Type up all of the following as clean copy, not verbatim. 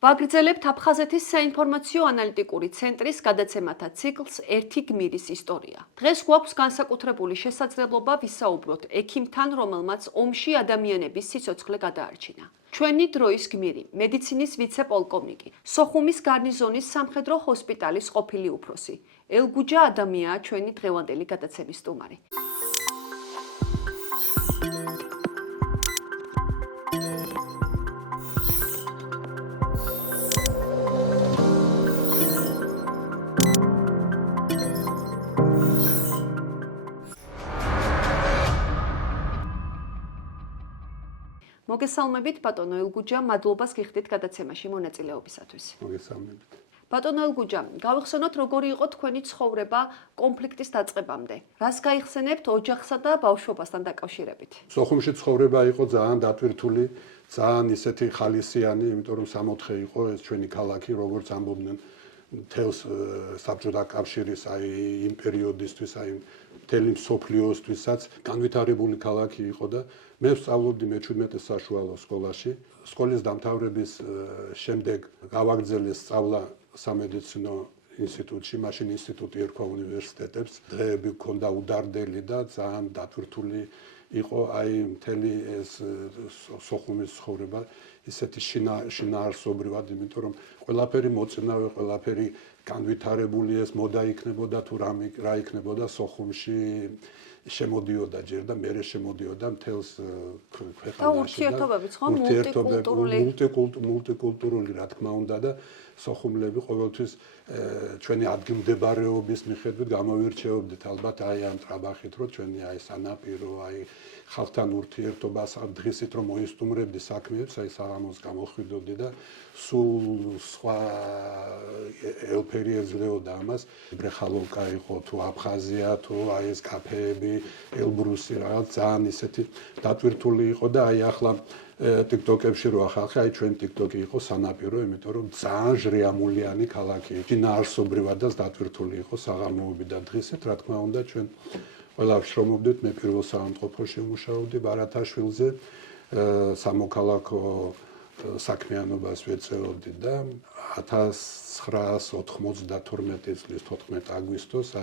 ვაგრძელებთ აფხაზეთის საინფორმაციო ანალიტიკური ცენტრის გადაცემათა ციკლს ერთი გმირის ისტორია. დღეს გვაქვს განსაკუთრებული შესაძლებლობა ვისაუბროთ ექიმთან, რომელმაც ომში ადამიანების სიცოცხლე გადაარჩინა. ჩვენი დროის გმირი, მედიცინის ვიცე-პოლკოვნიკი, სოხუმის გარნიზონის სამხედრო ჰოსპიტალის ყოფილი უფროსი. ელგუჯა ადამიანია ჩვენი დღევანდელი გადაცემის სტუმარი. მოგესალმებით ბატონო ელგუჯა, მადლობას გიხდით გადაცემაში მონაწილეობისათვის. მოგესალმებით. ბატონო ელგუჯა, გავიხსენოთ როგორი იყო თქვენი ცხოვრება კონფლიქტის დაწყებამდე. რას გაიხსენებთ ოჯახსა და ბავშვობასთან დაკავშირებით? სოხუმში ცხოვრება იყო ძალიან დატვირთული, ძალიან ისეთი ხალისიანი, იმიტომ რომ 60 იყო ეს ჩვენი ქალაქი, როგორც ამბობდნენ მთელს საბჭოთა კავშირის იმ პერიოდისთვის, მთელი მსოფლიოსთვისაც განვითარებული ქალაქი იყო და მე ვსწავლობდი მე-17 საშუალო სკოლაში. სკოლის დამთავრების შემდეგ გავაგრძელე სწავლა სამედიცინო ინსტიტუტში, მაშინ ინსტიტუტი ერქვა უნივერსიტეტებს. დღეები მქონდა უდარდელი და ძალიან დატვირთული იყო მთელი ეს სოხუმის ცხოვრება ისეთი შინაარსობრივად, იმიტომ რომ ყველაფერი მოწინავე, ყველაფერი განვითარებული ეს მოდა იქნებოდა თუ რა იქნებოდა სოხუმში შემოდიოდა ჯერ და მერე შემოდიოდა მთელს ქვეყანაში და ურთიერთობებიც ხო მულტიკულტურული რა თქმა უნდა და სოხუმლები ყოველთვის ჩვენი ადგილმდებარეობის მიხედვით გამოვირჩეობდით ალბათ ამ ტრაბახით რომ ჩვენი სანაპირო ხალხთან ურთიერთობას დღისით რომ მოისტუმრებდი საქმეებს საღამოს გამოხვიდოდი და სულ სხვა ელფერი ეძლეოდა ამას ბრეხალოვკა იყო თუ აფხაზია თუ ეს კაფეები ელბრუსი რაღაც ძალიან ისეთი დატვირთული იყო და ახლა TikTok-ებში რო ახალხი ჩვენ TikTok-ი იყო სანაპირო, იმიტომ რომ ძალიან ჟრიამულიანი ქალაქი. შინაარსობრივადაც დატვირთული იყო საღამოები და დღისით, რა თქმა უნდა, ჩვენ ყველა ვშრომობდით, მე პირველ საავადმყოფოში ვმუშაობდი ბარათაშვილზე, სამოქალაქო საქმიანობას ვეწეოდი და 1992 წლის 14 აგვისტოს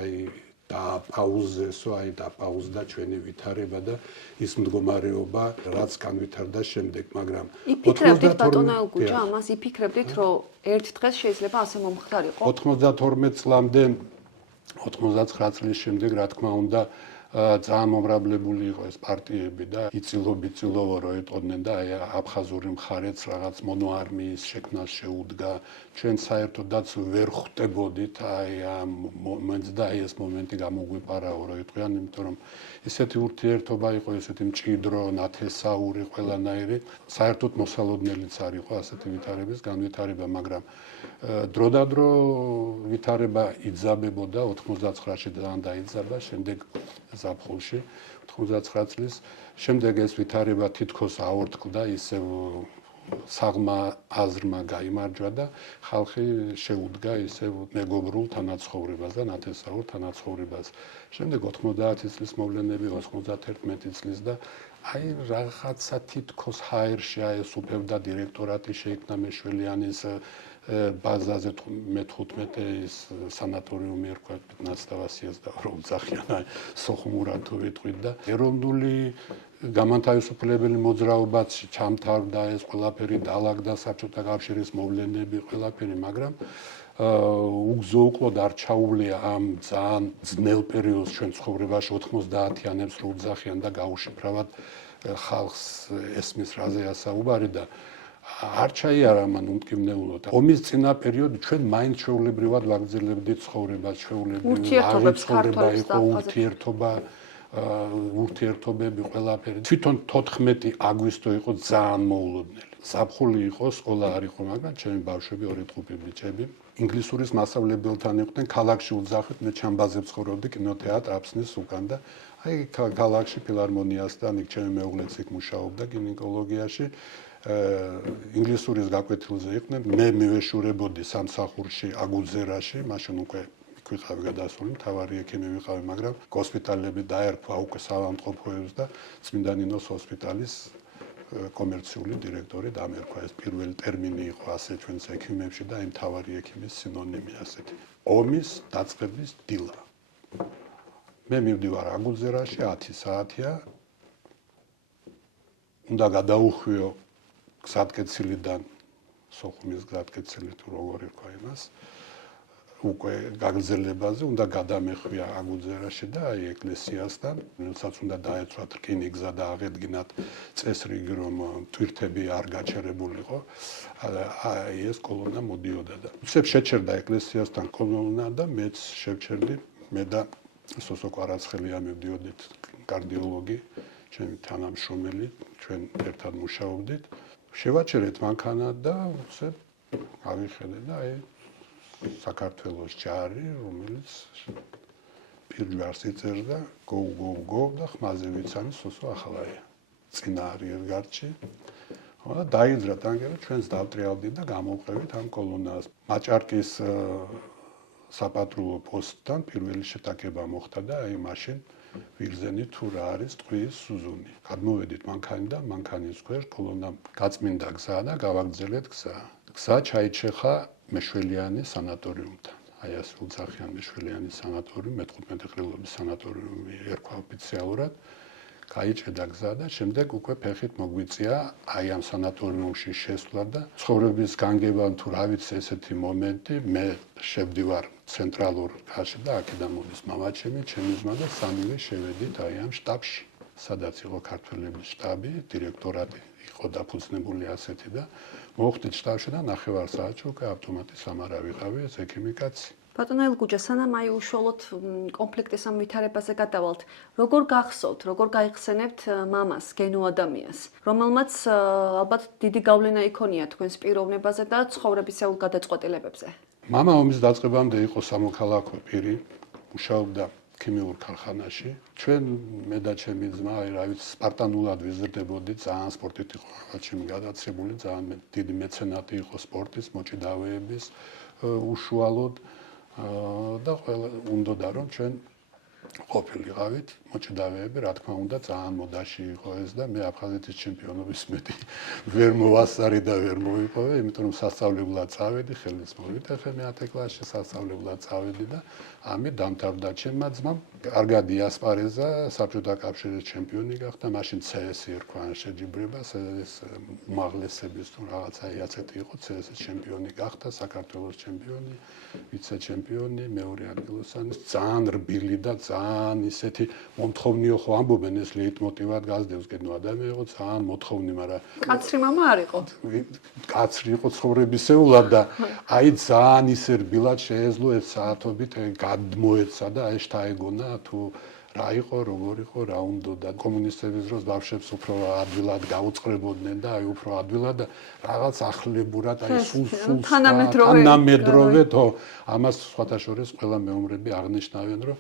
დაპაუზდა ჩვენი ვითარება და ის მდგომარეობა, რაც განვითარდა შემდეგ, მაგრამ იფიქრებდით ბატონო ელგუჯა ამას, იფიქრებდით, რომ ერთ დღეს შეიძლება ასე მომხდარიყო? 92 წლამდე 99 წლის შემდეგ, რა თქმა უნდა, ძალიან მომრავლებული იყო ეს პარტიები და იწილო-ბიწილოვო რო ეტყოდნენ და აფხაზური მხარეც რაღაც მონოარმიის შექმნას შეუდგა. ჩვენ საერთოდაც ვერ ხვდებოდით ამ მომენტს და ეს მომენტი გამოგვიპარაო რო იტყვიან, იმიტომ რომ ისეთი ურთიერთობა იყო, ისეთი მჭიდრო, ნათესაური, ყველანაირი, საერთოდ მოსალოდნელიც არ იყო ასეთი ვითარების განვითარება, მაგრამ დროდადრო ვითარება იძაბებოდა 99-ში ძალიან დაიძაბა, შემდეგ ზაფხულში 99 წლის შემდეგ ეს ვითარება თითქოს აორთქლდა, ისევ საღმა აზრმა გაიმარჯვა და ხალხი შეუდგა ისევ მეგობრულ თანაცხოვრებას და ნათესაურ თანაცხოვრებას. შემდეგ 90 წლის მოვლენები, 91 წლის და რაღაცა თითქოს ჰაერში აესუფევდა დირექტორატი შეიქმნა მეშველიანის ბაზაზე მე-15 ის სანატორიუმი ერქვა ნასტავასიას და რო უძახიან სოხუმურად თუ ვიტყვით და ეროვნული გამანთავისუფლებელი მოძრაობაც ჩამთავრდა ეს ყველაფერი დაალაგდა საბჭოთა კავშირის მოვლენები ყველაფერი, მაგრამ უგზო-უკლოდ არ ჩაუვლია ამ ძალიან ძნელ პერიოდს ჩვენ ცხოვრებაში 90-იანებს რო უძახიან და გაუშიფრავად ხალხს ესმის რაზე ასაუბარი და არ ჩაიარა მან უმტკივნეულოდ. ომის წინა პერიოდი ჩვენ მაინც ჩვეულებრივად ვაგრძელებდით ცხოვრებას, ცხოვრება იყო ურთიერთობები ყველაფერი. თვითონ 14 აგვისტო იყო ძალიან მოულოდნელი. ზაფხული იყო, სკოლა არ იყო, მაგრამ ჩემი ბავშვები ორი ტყუპი ბიჭები ინგლისურის მასწავლებელთან იყვნენ, ქალაქში უძახით, მე ჩამბაზე ვცხოვრობდი, კინოთეატრ აფსნის უკან და ქალაქში ფილარმონიასთან იქ ჩემი მეუღლეც იქ მუშაობდა გინეკოლოგიაში. ინგლისურის გაკვეთილზე იყვნენ, მე მივეშურებოდი სამსახურში აგუძერაში, მაშინ უკვე იქ ვიყავი გადასული, მთავარი ექიმი ვიყავი, მაგრამ ჰოსპიტალები დაერქვა უკვე საავადმყოფოებს და წმინდა ნინოს ჰოსპიტალის კომერციული დირექტორი დამერქვა. ეს პირველი ტერმინი იყო ასე ჩვენს ექიმებში და იმ თავარი ექიმის სინონიმი ასეთი. ომის დაწყების დილა. მე მივდივარ აგუძერაში 10 საათია. უნდა გადაუხვიო გზატკეცილიდან სოხუმის გზატკეცილი თუ როგორ ერქვა იმას. უკვე გაგრძელებაზე უნდა გადამეხვია აგუძერაში და აი ეკლესიასთან, რომელსაც უნდა დაეცვათ რკინიგზა და აღედგინათ წესრიგი, რომ ტვირთები არ გაჩერებულიყო. აი ეს კოლონა მოდიოდა და უცებ შეჩერდა ეკლესიასთან კოლონა და მეც შევჩერდი, მე და სოსო კვარაცხელია მივდიოდით კარდიოლოგი, ჩემი თანამშრომელი, ჩვენ ერთად მუშაობდით. შევაჩერეთ მანქანა და უცებ ავიხედე და აი საქართველოს ჯარი, რომელიც პირველს იწერდა go go go და ხმაზე ვიცანი სოსო ახალაია. წინა არიერგარდში. და დაიძრა ტანკი და ჩვენს დავტრიალდით და გამოვყევით ამ კოლონას. მაჭარკის საპატრულო პოსტთან პირველი შეტაკება მოხდა და აი მაშინ ვიგზენი თუ რა არის ტყვის სუზუნი. გადმოვედით მანქანიდან, მანქანის ქვეშ კოლონამ გაწმინდა გზა და გავაგრძელეთ გზა. გზა ჩაიჩეხა მეშველიანის სანატორიუმთან. აი ეს უცხოახიან მეშველიანის სანატორიუმი, 15 ყრილობის სანატორიუმი ერქვა ოფიციალურად. გაიჭედა გზა და შემდეგ უკვე ფეხით მოგვიწია აი ამ სანატორიუმში შესვლა და ცხოვრების განგებამ თუ რა ვიცი ესეთი მომენტი, მე შევდივარ ცენტრალურ ქარში და აქედან მოდის მამაჩემი, ჩემი ძმა და სამივე შევედით აი ამ შტაბში, სადაც იყო ქართველების შტაბი, დირექტორატი იყო დაფუძნებული ასეთი და მოვხდით შტაბში და 9 საათში უკვე ავტომატის სამარა ვიყავი ეს ექიმი კაცი. ბატონო ელგუჯა, სანამ აი უშუალოდ კონფლიქტის ამ ვითარებაზე გადავალთ, როგორ გახსოვთ, როგორ გაიხსენებთ მამას, გენო ადამიანს, რომელმაც ალბათ დიდი გავლენა იქონია თქვენს პიროვნებაზე და ცხოვრებისეულ გადაწყვეტილებებზე? მამა ომის დაწყებამდე იყო სამოქალაქო პირი, მუშაობდა ქიმიურ ქარხანაში. ჩვენ მე და ჩემი ძმა, აი რა ვიცი, სპარტანულად ვიზრდებოდით, ძალიან სპორტით იყო ჩემი გადაცებული, ძალიან დიდი მეცენატი იყო სპორტის, მოჭიდავეების უშუალოდ და ყველა უნდოდა რომ ჩვენ ყოფილიყავით მოჭიდავეები, რა თქმა უნდა, ძალიან მოდაში იყო ეს და მე აფხაზეთის ჩემპიონობის მეტი ვერ მოვასწარი და ვერ მოვიპოვე, იმიტომ რომ სასწავლებლად წავედი, ხელის მოვიტეხე მე 10 კლასში სასწავლებლად წავედი და ამით დამთავრდა ჩემმა ძმამ. კარგად იასპარეზა, საბჭოთა კავშირის ჩემპიონი გახდა, მაშინ CS-ი ერქვა შეჯიბრება, ეს უმაღლესების თუ რაღაცა ასეთი იყო, CS-ის ჩემპიონი გახდა, საქართველოს ჩემპიონი, ვიცე-ჩემპიონი, მეორე ადგილოსანი, ძალიან რბილი და ძალიან ისეთი მომთხოვნიო ხო ამბობენ ეს ლეიტმოტივად გაზდევს გენო ადამიანი იყო ძალიან მოთხოვნი, მაგრამ კაცრი მამა არ იყო. კაცრი იყო ცხოვრებისეულად და აი ძალიან ისე რბილად შეეძლო ეს საათობით გადმოეცა და აი შთაეგონა თუ რა იყო, როგორ იყო, რა უნდოდა. კომუნისტების დროს ბავშვებს უფრო ადვილად გაუწყრებოდნენ და აი უფრო ადვილად და რაღაც ახლებურად აი სულ თანამედროვე თო ამას სხვათა შორის ყველა მეომრები აღნიშნავენ, რომ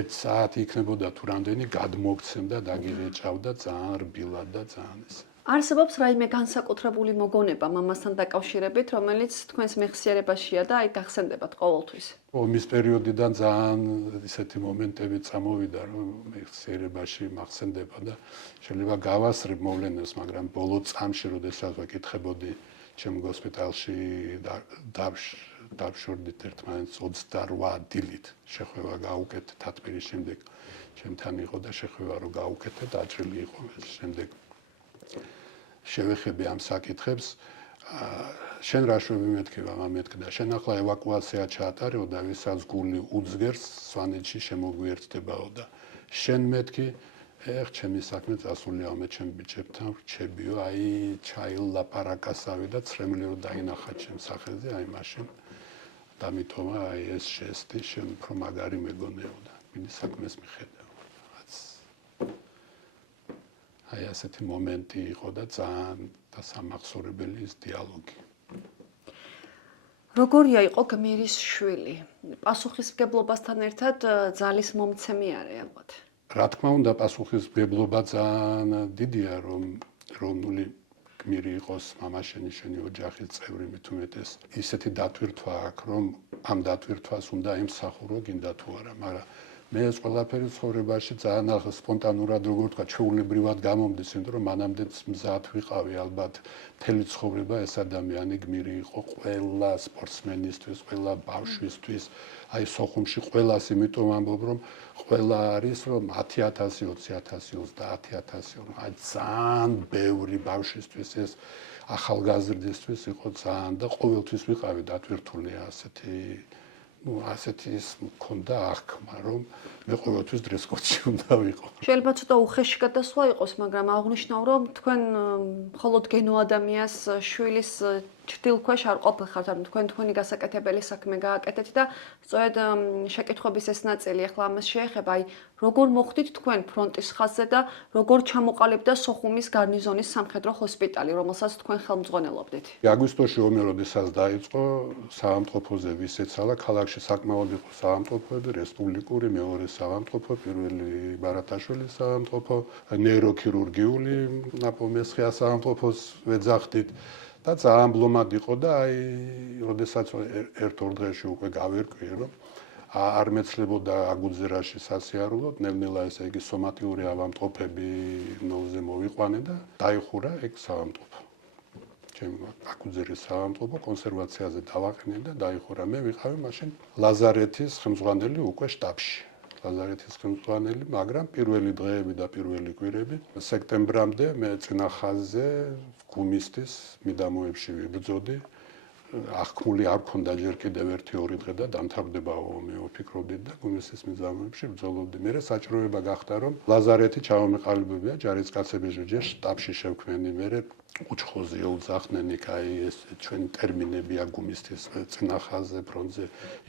1 საათი იქნებოდა თუ რამდენი გადმოგცემდა, დაგირეჭავდა ძალიან რბილად და ძალიან ესე. არსებობს რაიმე განსაკუთრებული მოგონება მამასთან დაკავშირებით, რომელიც თქვენს მეხსიერებაშია და აი გახსენდებათ ყოველთვის? ომის პერიოდიდან ძალიან ისეთი მომენტები წამოვიდა, რომ მეხსიერებაში მახსენდება და შეიძლება გავასწრებ მოვლენებს, მაგრამ ბოლო წამში, როდესაც ვეკითხებოდი ჩემ ჰოსპიტალში დავშორდით ერთმანეთს 28 დილით შეხვევა გაუკეთე თათბირის შემდეგ ჩემთან იყო და შეხვევა რო გაუკეთე დაჭრილი იყო შემდეგ შევეხები ამ საკითხებს შენ რა შვები მეთქი მამა მეთქდა შენ ახლა ევაკუაცია ჩაატარეო და ვისაც გული უძგერს სვანეთში შემოგვიერთდებაო და შენ მეთქი ეხ ჩემი საქმე წასულია მე ჩემ ბიჭებთან რჩებიო აი ჩაილაპარაკასავი და ცრემლი რო დაინახა ჩემ სახელზე აი მაშინ დამიტოვა აი ეს ჟესტი შენ უფრო მაგარი მეგონეო და მინდა საქმეს მიხედავ რაღაც აი ასეთი მომენტი იყო და ძალიან დასამახსოვრებელი ის დიალოგი. როგორია იყო გმირის შვილი? პასუხისმგებლობასთან ერთად ძალის მომცემი არის ალბათ. რა თქმა უნდა, პასუხისმგებლობა ძალიან დიდია, რომ ეროვნული გმირი იყოს მამაშენი შენი ოჯახის წევრი, მით უმეტეს ისეთი დატვირთვა აქვს, რომ ამ დატვირთვას უნდა იმსახურო გინდა თუ არა, მაგრამ მე ეს ყველაფერი ცხოვრებაში ძალიან სპონტანურად როგორ თქვა, ჩვეულებრივად გამომდის, იმიტომ რომ მანამდეც მზად ვიყავი ალბათ მთელი ცხოვრება ეს ადამიანი გმირი იყო ყველა სპორტსმენისთვის, ყველა ბავშვისთვის, აი სოხუმში ყველას, იმიტომ ამბობ რომ ყველა არის რომ 10,000, 20,000, 30,000, აი ძალიან ბევრი ბავშვისთვის ეს ახალგაზრდისთვის იყო ძალიან და ყოველთვის ვიყავი დატვირთული ასეთი ის მქონდა აღქმა, რომ მე ყოველთვის დრესკოდში უნდა ვიყო. შეიძლება ცოტა უხეში გადასვლა იყოს, მაგრამ აღნიშნავ, რომ თქვენ მხოლოდ გენო ადამიანს შვილის ჭრილქვეშ არ ყოფილხართ, ანუ თქვენი გასაკეთებელი საქმე გააკეთეთ და სწორედ შეკითხვების ეს ნაწილი ახლა ამას შეეხება, აი როგორ მოხვდით თქვენ ფრონტის ხაზზე და როგორ ჩამოყალიბდა სოხუმის გარნიზონის სამხედრო ჰოსპიტალი, რომელსაც თქვენ ხელმძღვანელობდით? აგვისტოში ომი როდესაც დაიწყო, საავადმყოფოზე ვისეცალა, ქალაქში საკმაოდ იყო საავადმყოფოები, რესპუბლიკური, მეორე საავადმყოფო, პირველი ბარათაშვილის საავადმყოფო, ნეიროქირურგიული ნაპომესხია საავადმყოფოს ვეძახდით და ძალიან ბლომად იყო და აი, როდესაც ერთ-ორ დღეში უკვე გავერკვი, რომ არ მეცლებოდა აგუძერაში სასიარულოდ, ნელ-ნელა ესე იგი სომატიური ავადმყოფები ნოლზე მოვიყვანე და დაიხურა ეგ საავადმყოფო. ჩემ აგუძერის საავადმყოფო კონსერვაციაზე დავაყენე და დაიხურა. მე ვიყავი მაშინ ლაზარეთის ხელმძღვანელი უკვე შტაბში. ლაზარეთის ხელმძღვანელი, მაგრამ პირველი დღეები და პირველი კვირები სექტემბრამდე მე წინა ხაზზე გუმისტის მიდამოებში ვიბრძოდი. აღქმული არ ქონდა ჯერ კიდევ 1-2 დღე და დამთავრდება ომი, ვფიქრობდით და გუმისტის მიდამოებში ბრძოლობდი. მე საჭიროება გახდა რომ ლაზარეთი ჩამომეყალიბებია ჯარისკაცები ჯერ შტაბში შევქმენი, მე უჩხოზი ელძახნენ იქ აი ეს ჩვენი ტერმინებია გუმისტის წინა ხაზზე ფრონტზე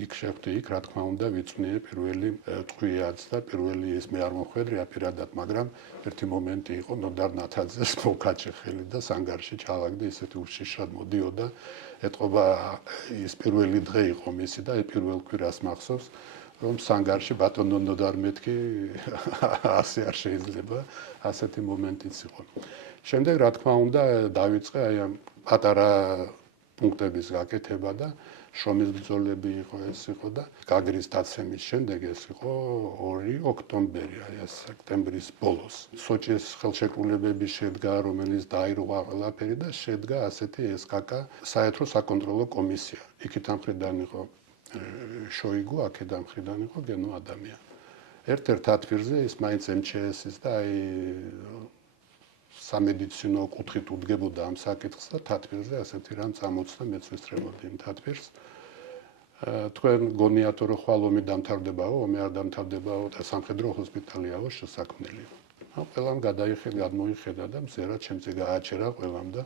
იქ შევხვდი, იქ რა თქმა უნდა ვიწვნიე პირველი ტყვიაც და პირველი ეს მე არ მოხვედრია პირადად, მაგრამ ერთი მომენტი იყო ნოდარ ნათაძეს მოვკაჭე ხელი და სანგარში ჩავაგდი, ისეთი უშიშრად მოდიოდა, ეტყობა ის პირველი დღე იყო მისი და პირველ კვირას მახსოვს, რომ სანგარში ბატონო ნოდარ მეთქი ასე არ შეიძლება, ასეთი მომენტიც იყო. შემდეგ რა თქმა უნდა დავიწყე აი ამ პატარა პუნქტების გაკეთება და შრომის ბრძოლები იყო ეს იყო და გაგრის დაცემის შემდეგ ეს იყო 2 ოქტომბერი, აი ეს სექტემბრის ბოლოს. სოჭის ხელშეკრულებები შედგა, რომელიც დაირღვა ყველაფერი და შედგა ასეთი SKK საერთო საკონტროლო კომისია. იქიდან მხრიდან იყო შოიგუ, აქედან მხრიდან იყო გენო ადამიანი. ერთ-ერთ ათვირზე ის მაინც MCS-ის და აი სამედიცინო კუთხით უდგებოდა ამ საკითხს და თათბირზე ასეთი რამ წამოწდა მეც ვისწრებოდი იმ თათბირს. თქვენ გონიათ რომ ხვალ ომი დამთავრდებაო, ომი არ დამთავრდებაო და სამხედრო ჰოსპიტალიაო შესაქმნელი. ყველამ გადმოიხედა და მზერად ჩემზე გააჩერა ყველამ და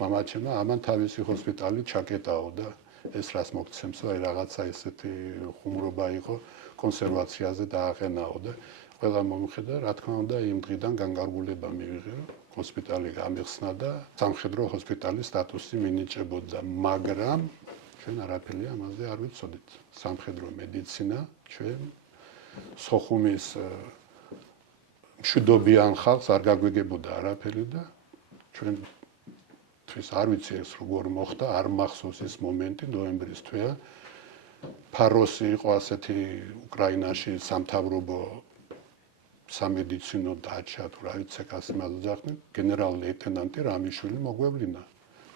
მამაჩემმა ამან თავისი ჰოსპიტალი ჩაკეტაო და ეს რას მოგცემსო, აი რაღაცა ესეთი ხუმრობა იყო კონსერვაციაზე დააყენაო და ყველა მომხედა, რა თქმა უნდა, იმ დღიდან განკარგულება მივიღე, ჰოსპიტალი გამიხსნა და სამხედრო ჰოსპიტალის სტატუსი მინიჭებოდა, მაგრამ ჩვენ არაფერი ამაზე არ ვიცოდით. სამხედრო მედიცინა ჩვენ სოხუმის მშვიდობიან ხალხს არ გაგვიგებოდა არაფერი და ჩვენ თვის არ ვიცი ეს როგორ მოხდა, არ მახსოვს ეს მომენტი ნოემბრის თვეა. ფაროსი იყო ასეთი უკრაინაში სამთავრობო სამედიცინო დაჩა თუ რა ვიცი კაც მაგზახდნენ გენერალ-ლეიტენანტი რამიშვილი მოგვევლინა,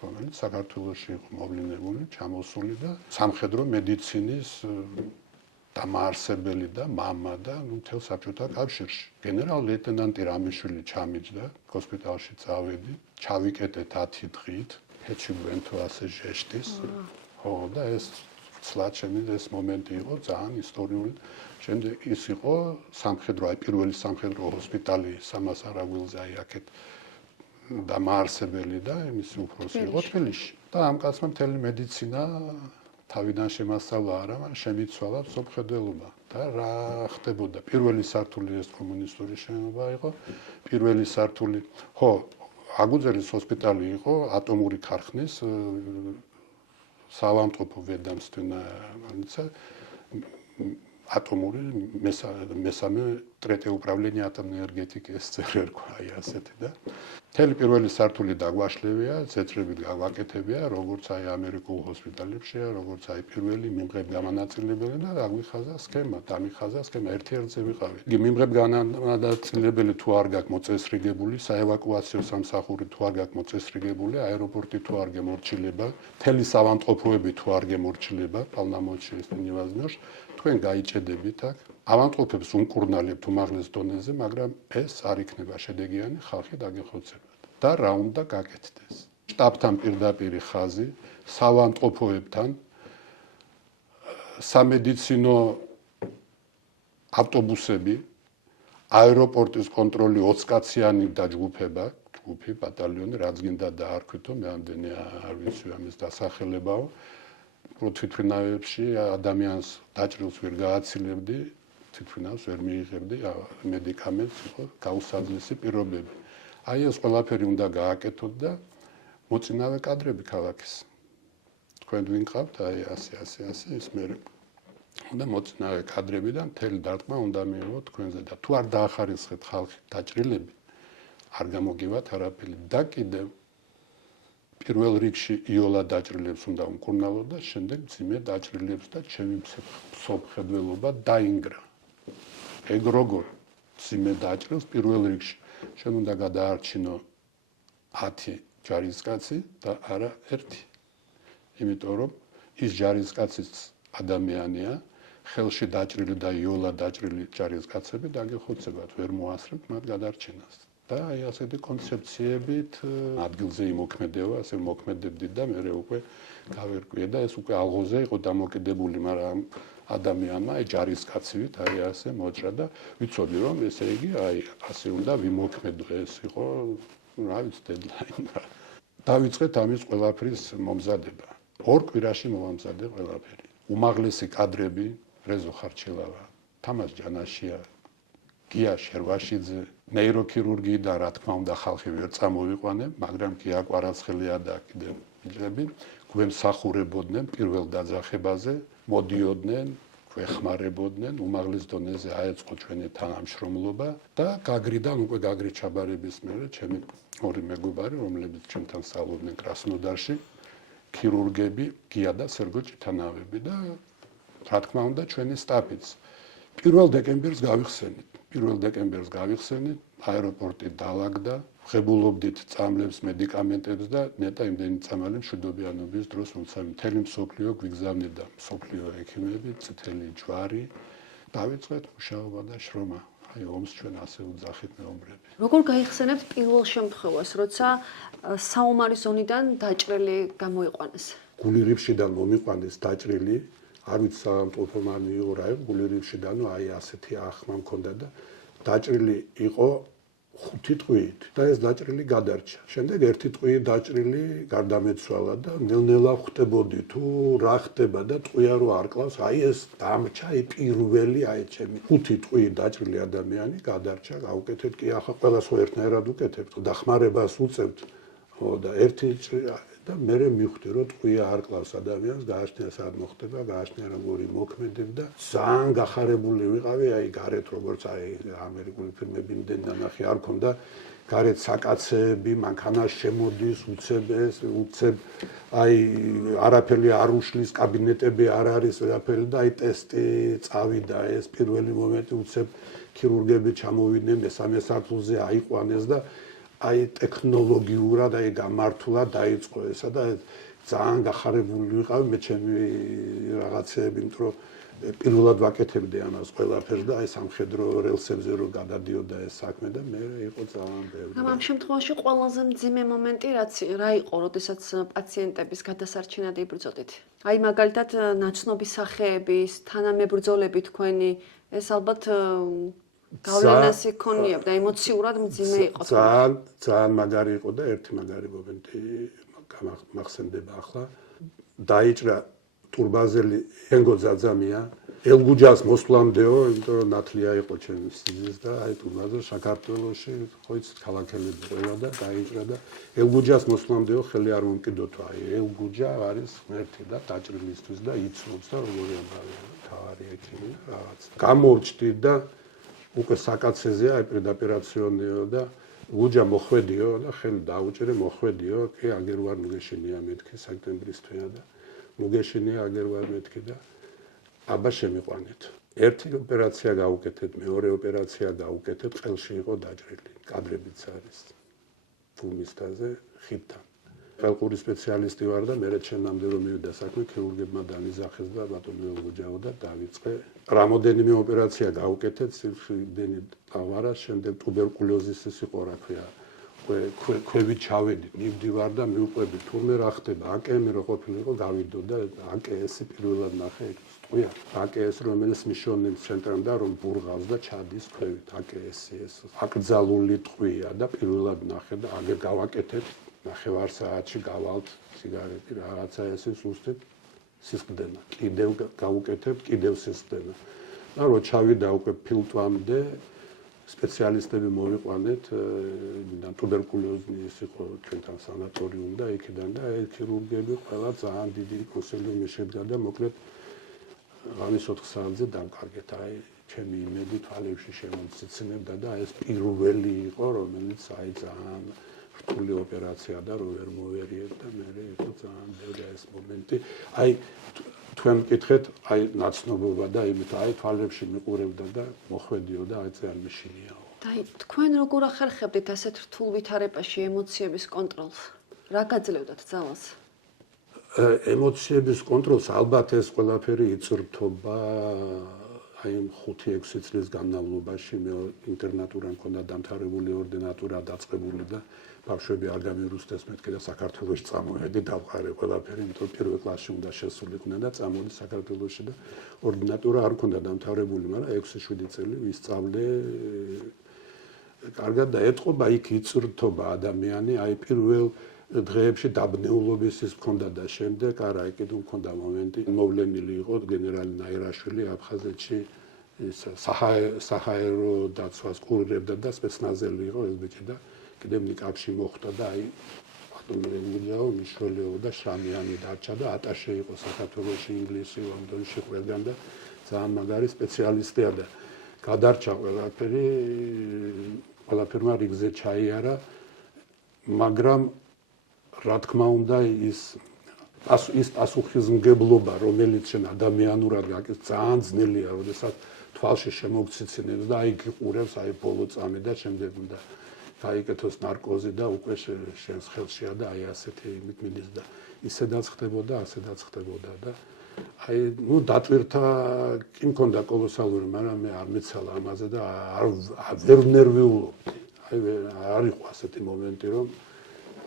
რომელიც საქართველოში იყო მოვლინებული, ჩამოსული და სამხედრო მედიცინის დამაარსებელი და მამა და მთელ საბჭოთა კავშირში. გენერალ-ლეიტენანტი რამიშვილი ჩამიჯდა, ჰოსპიტალში წავედი, ჩავიკეტეთ 10 დღით, ფეჩი გვენთო ასე ჟეშტის. ხო და ეს ცლად შემიძლია ეს მომენტი იყო ძალიან ისტორიული. შემდეგ ის იყო სამხედრო, აი პირველი სამხედრო ჰოსპიტალი სამას არაგვილზე აი აქეთ დამაარსებელი და მისი უფროსი იყო თბილისში. და ამ კაცმა მთელი მედიცინა თავიდან შემასწავლა არა, მაგრამ შემიცვალა მსოფლმხედველობა და რა ხდებოდა. პირველი სართული ეს კომუნისტური შენობა იყო, პირველი სართული, ხო, აგუძერის ჰოსპიტალი იყო ატომური ქარხნის საავადმყოფო ვედამსტვენა, ატომური მესამე Третье управление атомной энергетики СССР აი ასეთი და მთელი პირველი სართული დაგვაშლევია, ცეცხლებით გავაკეთებია, როგორც აი ამერიკულ ჰოსპიტალებშია, როგორც აი პირველი მიმღებ გამანაწილებელი და დაგვიხაზა სქემა, დამიხაზა სქემა, ერთ-ერთზე ვიყავი. იგი მიმღებ გამანაწილებელი თუ არ გაქვს მოწესრიგებული, საევაკუაციო სამსახური თუ არ გაქვს მოწესრიგებული, აეროპორტი თუ არ გემორჩილება, მთელი ავადმყოფოები თუ არ გემორჩილება, полномочия невозможно, თქვენ გაიჭედებით აქ. ავადმყოფებს უმკურნალებთ უმაღლეს დონეზე, მაგრამ ეს არ იქნება შედეგიანი, ხალხი დაგეხოცებათ. და რა უნდა გაკეთდეს? შტაბთან პირდაპირი ხაზი, საავადმყოფოებთან, სამედიცინო ავტობუსები, აეროპორტის კონტროლი 20 კაციანი დაჯგუფება, ჯგუფი, ბატალიონი, რაც გინდა დაარქვითო, მე ამდენი არ ვიცი ამის დასახელებაო. თვითმფრინავებში ადამიანს დაჭრილს ვერ გააცილებდი, თვითმფრინავს ვერ მიიღებდი, მედიკამენტს იყო გაუსაძლისი პირობები. აი ეს ყველაფერი უნდა გააკეთოთ და მოწინავე კადრები ქალაქის. თქვენ ვინ ყავთ? აი ასე ის მე უნდა მოწინავე კადრები და მთელი დარტყმა უნდა მიიღოთ თქვენზე და თუ არ დაახარისხეთ ხალხი დაჭრილები, არ გამოგივათ არაფერი და კიდევ პირველ რიგში იოლა დაჭრილებს უნდა უმკურნალო და შემდეგ მძიმე დაჭრილებს და ჩემი მსოფლმხედველობა დაინგრა. ეგ როგორ მძიმე დაჭრილს პირველ რიგში შენ უნდა გადაარჩინო 10 ჯარისკაცი და არა 1. იმიტომ რომ ის ჯარისკაციც ადამიანია, ხელში დაჭრილი და იოლა დაჭრილი ჯარისკაცები დაგეხოცებათ, ვერ მოასწრებთ მათ გადარჩენას. და აი ასეთი კონცეფციებით ადგილზე იმოქმედება, ასე მოქმედებდი და მე უკვე გავერკვიე და ეს უკვე ალღოზე იყო დამოკიდებული, მაგრამ ადამიანმა აი ჯარისკაცივით აი ასე მოჭრა და ვიცოდი რომ ესე იგი აი ასე უნდა ვიმოქმედო, ეს იყო რა ვიცი დედლაინი. დავიწყეთ ამის ყველაფრის მომზადება. 2 კვირაში მომამზადე ყველაფერი. უმაღლესი კადრები რეზო ხარჩელავა, თამაზ ჯანაშია, გია შერვაშიძე, ნეიროქირურგიიდან რა თქმა უნდა ხალხი ვერ წამოვიყვანებ, მაგრამ გია კვარაცხელია და კიდევ ბიჭები გვემსახურებოდნენ პირველ დაძახებაზე, მოდიოდნენ, გვეხმარებოდნენ, უმაღლეს დონეზე აეწყო ჩვენი თანამშრომლობა და გაგრიდან უკვე გაგრი ჩაბარების მერე ჩემი ორი მეგობარი, რომლებიც ჩემთან სწავლობდნენ კრასნოდარში, ქირურგები, გია და სერგო ჭიტანავები და რა თქმა უნდა ჩვენი სტაფიც 1 დეკემბერს გავიხსენით, აეროპორტი დაალაგდა, ღებულობდით წამლებს, მედიკამენტებს და ნეტა იმდენი წამალი მშვიდობიანობის დროს როცა მთელი მსოფლიო გვიგზავნიდა, მსოფლიო ექიმები, წითელი ჯვარი, დავიწყეთ მუშაობა და შრომა. აი ომს ჩვენ ასე ვძახით მეომრები. როგორ გაიხსენებთ პირველ შემთხვევას, როცა საომარი ზონიდან დაჭრილი გამოიყვანეს? გული რიფშიდან მომიყვანეს დაჭრილი, არ ვიცი სამყოფო მან მიიღო რა იყო გული რიფშიდან, აი ასეთი ახმა მქონდა და დაჭრილი იყო 5 ტყვიით და ეს დაჭრილი გადარჩა. შემდეგ 1 ტყვი დაჭრილი გარდამეცვალა და ნელ-ნელა ხვდებოდი თუ რა ხდება და ტყვია რო არ კლავს, აი ეს დამრჩა, აი პირველი, აი ჩემი 5 ტყვი დაჭრილი ადამიანი გადარჩა, გავუკეთეთ კი ახლა ყველას ხო ერთნაირად უკეთებთ, დახმარებას უწევთ, ხო და ერთი და მე მივხვდი რომ ტყვია არ კლავს ადამიანს, გააჩნია სად მოხდება, გააჩნია როგორი მოქმედებ და ძალიან გახარებული ვიყავი, აი გარეთ როგორც აი ამერიკული ფილმები იმდენ ნახე არ ქონდა, გარეთ საკაცები, მანქანას შემოდის, უცებ აი არაფერი არ უშლის, კაბინეტები არ არის, ვერაფერი და აი ტესტი წავიდა ეს პირველი მომენტი უცებ ქირურგები ჩამოვიდნენ მესამე სართულზე აიყვანეს და აი ტექნოლოგიურად აი გამართულად დაიწყო ესა და ძალიან გახარებული ვიყავი მე ჩემი რაღაცეები, იმიტომ რომ პირველად ვაკეთებდი ამას ყველაფერს და აი სამხედრო რელსებზე რო გადადიოდა ეს საქმე და მე იყო ძალიან ბევრი. ამ შემთხვევაში ყველაზე მძიმე მომენტი რა იყო, როდესაც პაციენტების გადასარჩენად იბრძოდით? აი მაგალითად ნაცნობი სახეების, თანამებრძოლები თქვენი, ეს ალბათ გავლენას იქონიებდა, ემოციურად მძიმე იყო. ძალიან მაგარი იყო და ერთი მაგარი მომენტი მახსენდება ახლა. დაიჭრა ტურბაზელი ენგო ძაძამია, ელგუჯას მოსვლამდეო, იმიტომ რომ ნათლია იყო ჩემი სიზის და აი ტურბაზელ საქართველოში ხო იცით ქალაქელები ყველა და დაიჭრა და ელგუჯას მოსვლამდეო ხელი არ მომკიდოთო, აი ელგუჯა არის ღმერთი და დაჭრილისთვის და იცნობს და როგორი ამბავია, თავარი ექიმი რაღაც. გამორჩდი და უკვე საკაცეზეა აი პრედოპერაციონიო და გუჯა მოხვედიო და ხელი დაუჭირე მოხვედიო კი აგერ ვარ მოგეშინია მეთქი სექტემბრის თვეა და მოგეშინია აგერ ვარ მეთქი და აბა შემიყვანეთ ერთი ოპერაცია გავუკეთეთ მეორე ოპერაცია გავუკეთეთ ყელში იყო დაჭრილი კადრებიც არის ფულმისტაზე ხიდთან ყელყური სპეციალისტი ვარ და მე ჩემამდე რომ მივიდა საქმე ქირურგებმა დამიზახეს და ბატონო გუჯაო და დავიწყე რამოდენიმე ოპერაცია გავუკეთეთ სივრცეები ავარა შემდეგ ტუბერკულოზის ის იყო რა ქვია ქვევით ჩავედით მივდივარ და მივყვები თურმე რა ხდება აკემი რო ყოფილიყო გავიდო და აკესი პირველად ნახე ტყვია აკეს რომელიც მიშონი ცენტრამდე რომ ბურღავს და ჩადის ქვევით აკესი ეს აკრძალული ტყვია და პირველად ნახე და აგერ გავაკეთეთ ნახევარ საათში გავალთ სიგარეტი რაღაცა ესე სუსტად სისხლდენა კიდევ გავუკეთებ კიდევ სისხლდენა და რო ჩავიდა უკვე ფილტვამდე სპეციალისტები მოვიყვანეთ და ტუბერკულოზის იყო ჩვენთან სანატორიუმ და იქიდან და ქირურგები ყველა ძალიან დიდი კონსილიუმი შედგა და მოკლედ ღამის 4 საათზე დამკარგეთ აი ჩემი იმედი თვალებში შემომციცინებდა და ეს პირველი იყო რომელიც აი ძალიან რთული ოპერაცია და რო ვერ მოვერიეთ და მე იყო ძალიან ბევრი ეს მომენტი აი თქვენ მკითხეთ აი ნაცნობობა და იმით აი თვალებში მიყურებდა და მოხვედიო და აი ძალიან მეშინიაო და თქვენ როგორ ახერხებდით ასეთ რთულ ვითარებაში ემოციების კონტროლს რა გაძლევდათ ძალას ემოციების კონტროლს ალბათ ეს ყველაფერი იწვრთობა აი 5-6 წლის განმავლობაში მე ინტერნატურა მქონდა დამთავრებული ორდინატურა დაწყებული და ბავშვები არ გამირუსდეს მეთქე და საქართველოში წამოვედი დავყარე ყველაფერი იმიტომ პირველ კლასში უნდა შესულიყვნენ და წამოვედი საქართველოში და ორდინატურა არ მქონდა დამთავრებული მაგრამ 6-7 წელი ვისწავლე კარგად და ეთყობა იქ იწვრთობა ადამიანი აი პირველ დღეებში დაბნეულობის ის მქონდა და შემდეგ არა აი კიდევ მქონდა მომენტი მოვლენილი იყო გენერალი ნაირაშვილი აფხაზეთში ის საჰაერო დაცვას კურირებდა და სპეცნაზელი იყო ეს ბიჭი და კიდევ ნიკაპში მოხვდა და აი ბატონო გუჯაო მიშველეო და შამიანი დარჩა და ატაშე იყო საქართველოში ინგლისი ლონდონში ყველგან და ძალიან მაგარი სპეციალისტია და გადარჩა ყველაფერმა რიგზე ჩაიარა მაგრამ რა თქმა უნდა ის პასუხისმგებლობა რომელიც შენ ადამიანურად გაკეთე ძალიან ძნელია როდესაც თვალში შემოგციცინებს და აი გიყურებს აი ბოლო წამი და შემდეგ უნდა გაიკეთოს ნარკოზი და უკვე შენს ხელშია და აი ასეთი იმით მიდის და ისედაც ხდებოდა ასედაც ხდებოდა და აი ნუ დატვირთა კი მქონდა კოლოსალური მაგრამ მე არ მეცალა ამაზე და ვერ ნერვიულობდი აი არ იყო ასეთი მომენტი რომ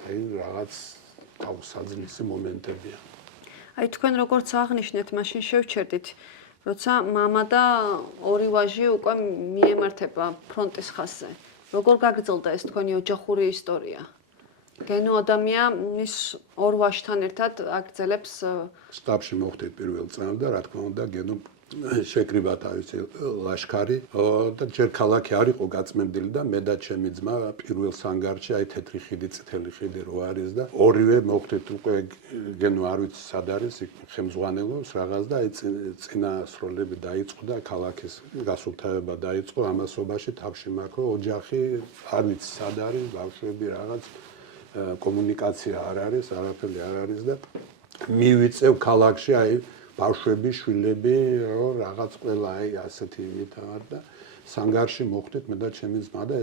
აი რაღაც თავსაძლისი მომენტებია. აი თქვენ როგორც აღნიშნეთ, მაშინ შევჩერდით, როცა მამა და ორი ვაჟი უკვე მიემართება ფრონტის ხაზზე. როგორ გაგრძელდა ეს თქვენი ოჯახური ისტორია? გენო ადამია მის ორ ვაჟთან ერთად აგრძელებს შტაბში მოხვდით პირველ წამს და რა თქმა უნდა გენო შეკრიბა თავისი ლაშქარი და ჯერ ქალაქი არ იყო გაწმენდილი და მე და ჩემი ძმა პირველ სანგარში აი თეთრი ხიდი წითელი ხიდი რო არის და ორივე მოხვდით უკვე გენო არ ვიცი სად არის იქ ხელმძღვანელობს რაღაც და აი წინასროლები დაიწყო და ქალაქის გასუფთავება დაიწყო ამასობაში თავში მაქრო ოჯახი არ ვიცი სად არის ბავშვები რაღაც კომუნიკაცია არ არის არაფერი არ არის და მივიწევ ქალაქში აი ბავშვები, შვილები, რაღაც ყველა აი ასეთი იმითარ და სანგარში მოხვდით მე და ჩემი ძმა და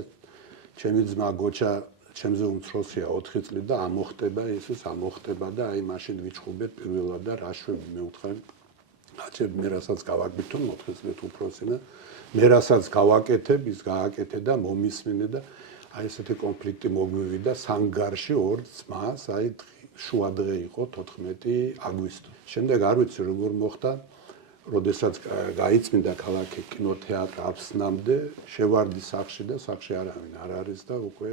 ჩემი ძმა გოჩა ჩემზე უმცროსია 4 წლით და ამოხტება ისიც ამოხტება და აი მაშინ ვიჩხუბეთ პირველად და რა შვები მე ვთხარ აჩებ მე რასაც გავაკეთო 4 წლით უფროსი და მე რასაც გავაკეთებ ის გააკეთე და მომისმინე და აი ესეთი კონფლიქტი მოგვივიდა სანგარში ორ ძმას აი შუა დღე იყო 14 აგვისტო. შემდეგ არ ვიცი როგორ მოხდა, როდესაც გაიწმინდა ქალაქი კინოთეატრ აფსნამდე, შევარდი სახლში და სახლში არავინ არ არის და უკვე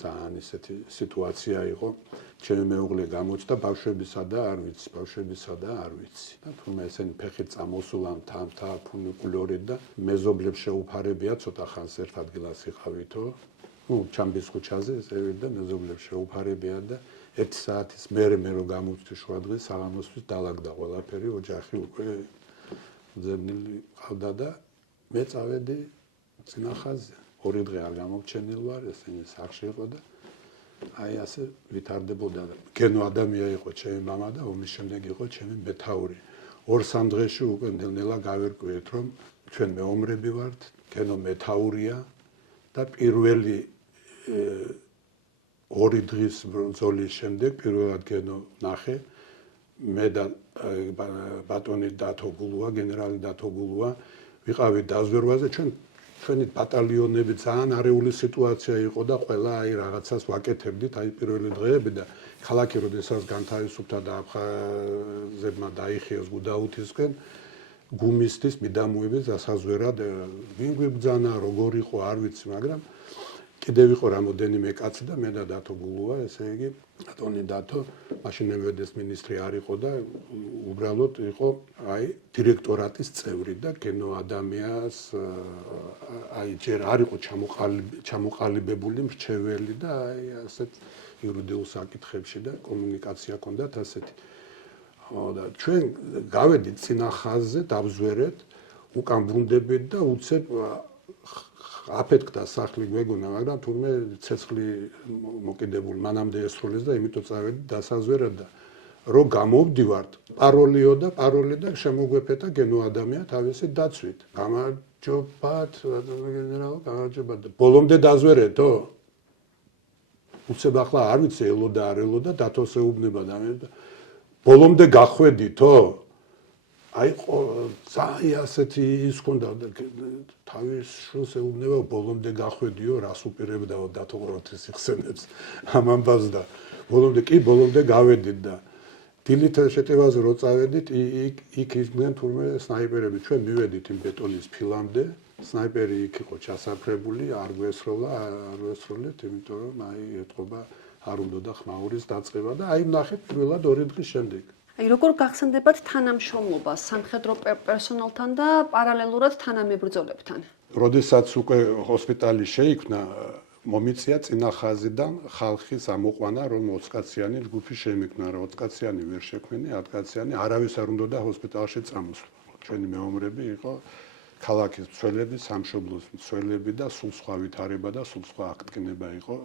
ძალიან ისეთი სიტუაცია იყო. ჩემი მეუღლე გამოჩნდა ბავშვებისა და არ ვიცი, ბავშვებისა და არ ვიცი. და თუმცა ესენი ფეხით წამოსულან თამთა ფუნიკულორით და მეზობლებს შეუფარებია ცოტა ხანს ერთ ადგილას იყავითო. ჩამბის ქუჩაზე წევით და მეზობლებს შეუფარებია და 1 საათის მერე მე რო გამოვწვი შუა დღეს საღამოსთვის დალაგდა ყველაფერი ოჯახი უკვე ძებნილი ყავდა და მე წავედი წინა ხაზზე. 2 დღე არ გამოვჩენილ ვარ, ესენი სახში იყო და აი ასე ვითარდებოდა. გენო ადამია იყო ჩემი მამა და ომის შემდეგ იყო ჩემი მეთაური. 2-3 დღეში უკვე ნელ-ნელა გავერკვიეთ, რომ ჩვენ მეომრები ვართ, გენო მეთაურია და პირველი 2 დღის ბრძოლის შემდეგ პირველად გენო ნახე მე და ბატონი დათოგულუა, გენერალი დათოგულუა ვიყავით დაზვერვაზე, ჩვენი ბატალიონები ძალიან არეული სიტუაცია იყო და ყველა აი რაღაცას ვაკეთებდით, აი პირველი დღეები და ქალაქი როდესაც განთავისუფლდა და აფხაზებმა დაიხიეს გუდაუთისკენ, გუმისტის მიდამოებით დასაზვერად ვინ გვიბძანა, როგორ იყო, არ ვიცი, მაგრამ კიდევ იყო რამოდენიმე კაცი და მე და დათო გულუა, ესე იგი, ბატონი დათო, მაშინ მევედეს მინისტრი არ იყო და უბრალოდ იყო აი დირექტორატის წევრი და გენო ადამიანს აი ჯერ არ იყო ჩამოყალიბებული მრჩეველი და აი ასეთ იურიდიულ საკითხებში და კომუნიკაცია ჰქონდათ ასეთი. და ჩვენ გავედით წინა ხაზზე, დავზვერეთ, უკან ბრუნდებით და უცებ აფეთქდა სახლი გვეგონა, მაგრამ თურმე ცეცხლი მოკიდებული მანამდე ესრულეს და იმიტომ წავედი დასაზვერად და რო გამოვდივართ, პაროლიო და პაროლი და შემოგვეფეთა გენო ადამია თავისი დაცვით. გამარჯობათ, გენერალ, გამარჯობათ. ბოლომდე დაზვერეთო? უცებ ახლა არ ვიცი ელო და არ ელო და დათოს ეუბნება და მე ბოლომდე გახვედითო? აი აი ასეთი ის ქონდა თავის შულს ეუბნება ბოლომდე გახვედიო, რას უპირებდაო დათო ყოროთის იხსენებს ამ ამბავს და ბოლომდე გავედით და დილით შეტევაზე რო წავედით, იქ იყვნენ თურმე სნაიპერები, ჩვენ მივედით იმ ბეტონის ფილამდე, სნაიპერი იქ იყო ჩასაფრებული, არ გვესროლეთ, იმიტომ რომ აი ეთყობა არ უნდა ხმაურის დაწყება და აი ვნახეთ პირველად 2 დღის შემდეგ. აი როგორ გახსენდებათ თანამშრომლობა სამხედრო პერსონალთან და პარალელურად თანამებრძოლებთან? როდესაც უკვე ჰოსპიტალი შეიქმნა, მომიწია წინა ხაზიდან ხალხის ამოყვანა, რომ 20 კაციანი ჯგუფი შემიქმნა, 20 კაციანი ვერ შექმნი, 10 კაციანი, არავის არ უნდა ჰოსპიტალში წამოსვლა. ჩვენი მეომრები იყო ქალაქის მცველები, სამშობლოს მცველები და სულ სხვა ვითარება და სულ სხვა აღდგენება იყო.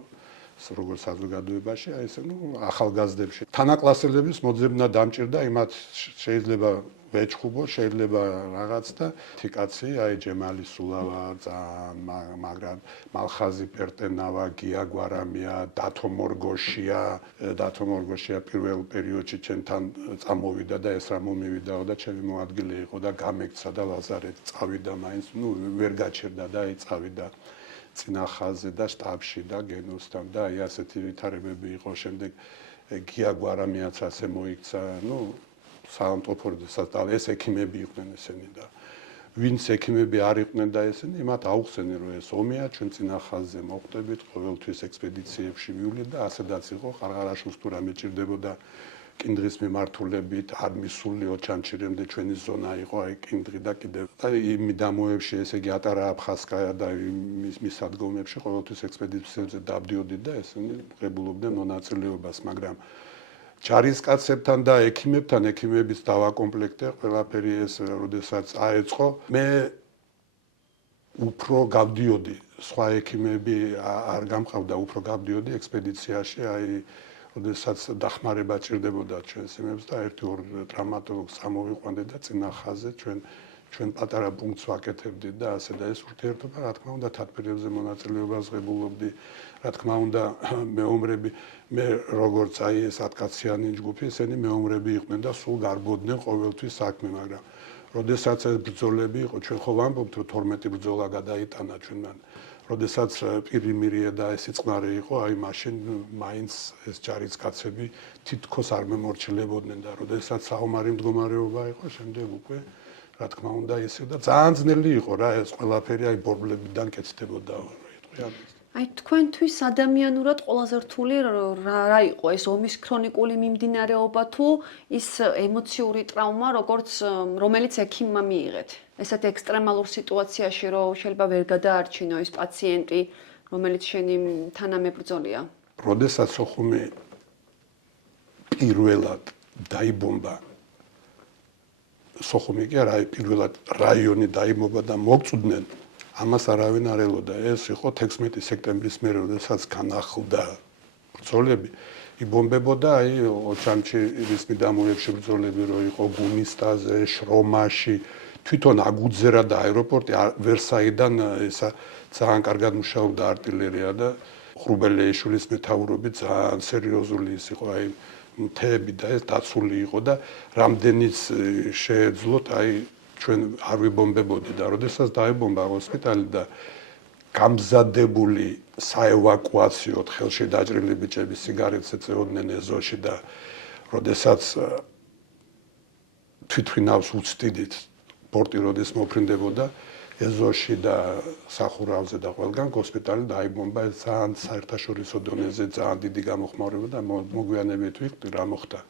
როგორც საზოგადოებაში, აი ესე ახალგაზრდებში. თანაკლასელების მოძებნა დამჭირდა, იმათ შეიძლება ვეჭხუბო, შეიძლება რაღაც და თიკაცი, აი ჯემალი სულავა, მაგრამ მალხაზი პერტენავა, გია გვარამია, დათო მორგოშია პირველ პერიოდში ჩვენთან წამოვიდა და ეს რა მომივიდაო და ჩემი მოადგილე იყო და გამექცა და ლაზარეთ წავიდა მაინც, ვერ გაჩერდა და აი წავიდა წინა ხაზზე და შტაბში და გენოსთან და აი ასეთი ვითარებები იყო. შემდეგ გია გვარამიაც ასე მოიქცა, საავტოფორდესაც და ეს ექიმები იყვნენ ესენი და ვინც ექიმები არ იყვნენ და ესენი, მათ აუხსენენ რომ ეს ომია, ჩვენ წინა ხაზზე მოხვდებით, ყოველთვის ექსპედიციებში მივვლით და ასედაც იყო, ყარყარაშვილს თუ რამე ჭირდებოდა კინდრის მიმართულებით არ მისული ოჩანჩირემდე ჩვენი ზონა იყო აი კინდრი და კიდევ იმ მიდამოებში ესე იგი ატარა აფხაზკაია და მის ადგომებში ყოველთვის ექსპედიციებზე დავდიოდით და ესენი ღებულობდნენ მონაწილეობას, მაგრამ ჯარისკაცებთან და ექიმების დავაკომპლექტე ყველაფერი ეს როდესაც აეწყო, მე უფრო გავდიოდი, სხვა ექიმები არ გამყავდა, უფრო გავდიოდი ექსპედიციაში, აი როდესაც დახმარება ჭირდებოდა ჩვენს იმებს და 1-2 ტრამატოლოგს ამოვიყვანდით და წინა ხაზზე ჩვენ პატარა პუნქტს ვაკეთებდით და ასე და ეს ურთიერთობა, რა თქმა უნდა, თათბირებზე მონაწილეობას ღებულობდი, რა თქმა უნდა, მეომრები, მე როგორც აი ეს 10 კაციანი ჯგუფი, ესენი მეომრები იყვნენ და სულ გარბოდნენ ყოველთვის საქმე, მაგრამ როდესაც ეს ბრძოლები იყო, ჩვენ ხო ვამბობთ, რომ 12 ბრძოლა გადაიტანა ჩვენთან. როდესაც პირიმირია და ეს წყნარი იყო, აი მაშინ მაინც ეს ჯარისკაცები თითქოს არ მემორჩილებოდნენ და როდესაც საომარი მდგომარეობა იყო, შემდეგ უკვე რა თქმა უნდა ისე და ძალიან ძნელი იყო რა ეს ყველაფერი აი ბორბლებიდან კეთდებოდა რა. აი თქვენთვის ადამიანურად ყველაზე რთული რა იყო ეს ომის ქრონიკული მიმდინარეობა თუ ის ემოციური ტრავმა, რომელიც ექიმმა მიიღეთ? ესეთ ექსტრემალურ სიტუაციაში, რომ შეიძლება ვერ გადაარჩინო ის პაციენტი, რომელიც შენი თანამებრძოლია. როდესაც სოხუმი პირველად დაიბომბა, სოხუმი კი არა, პირველად რაიონი დაიბომბა და მოგწვდნენ ამას არავინ არ ელოდა. ეს იყო 16 სექტემბრის მერე, როდესაც განახლდა ბრძოლები. იბომბებოდა ოჩამჩი რისმი დამოებში ბრძოლები რო იყო გუმისტაზე, შრომაში, თვითონ აგუძერა და აეროპორტი ვერსაიდან ესა ძალიან კარგად მუშაობდა артиლერია და ხრუბელეიშვილის მეთაურობით ძალიან სერიოზული ის იყო მთები და ეს დაცული იყო და რამდენიც შეეძლოთ ჩვენ არ ვიბომბებოდი და როდესაც დაიბომბა ჰოსპიტალი და გამზადებული საევაკუაციო ხელში დაჭრილი ბიჭები სიგარეტს ეწეოდნენ ეზოში და როდესაც თვითმფრინავს უცდიდით პორტი როდეს მოფრინდებოდა ეზოში და სახურავზე და ყველგან ჰოსპიტალი დაიბომბა ძალიან საერთაშორისო დონეზე ძალიან დიდი გამოხმაურება და მოგვიანებით ვიხვდი რა მოხდა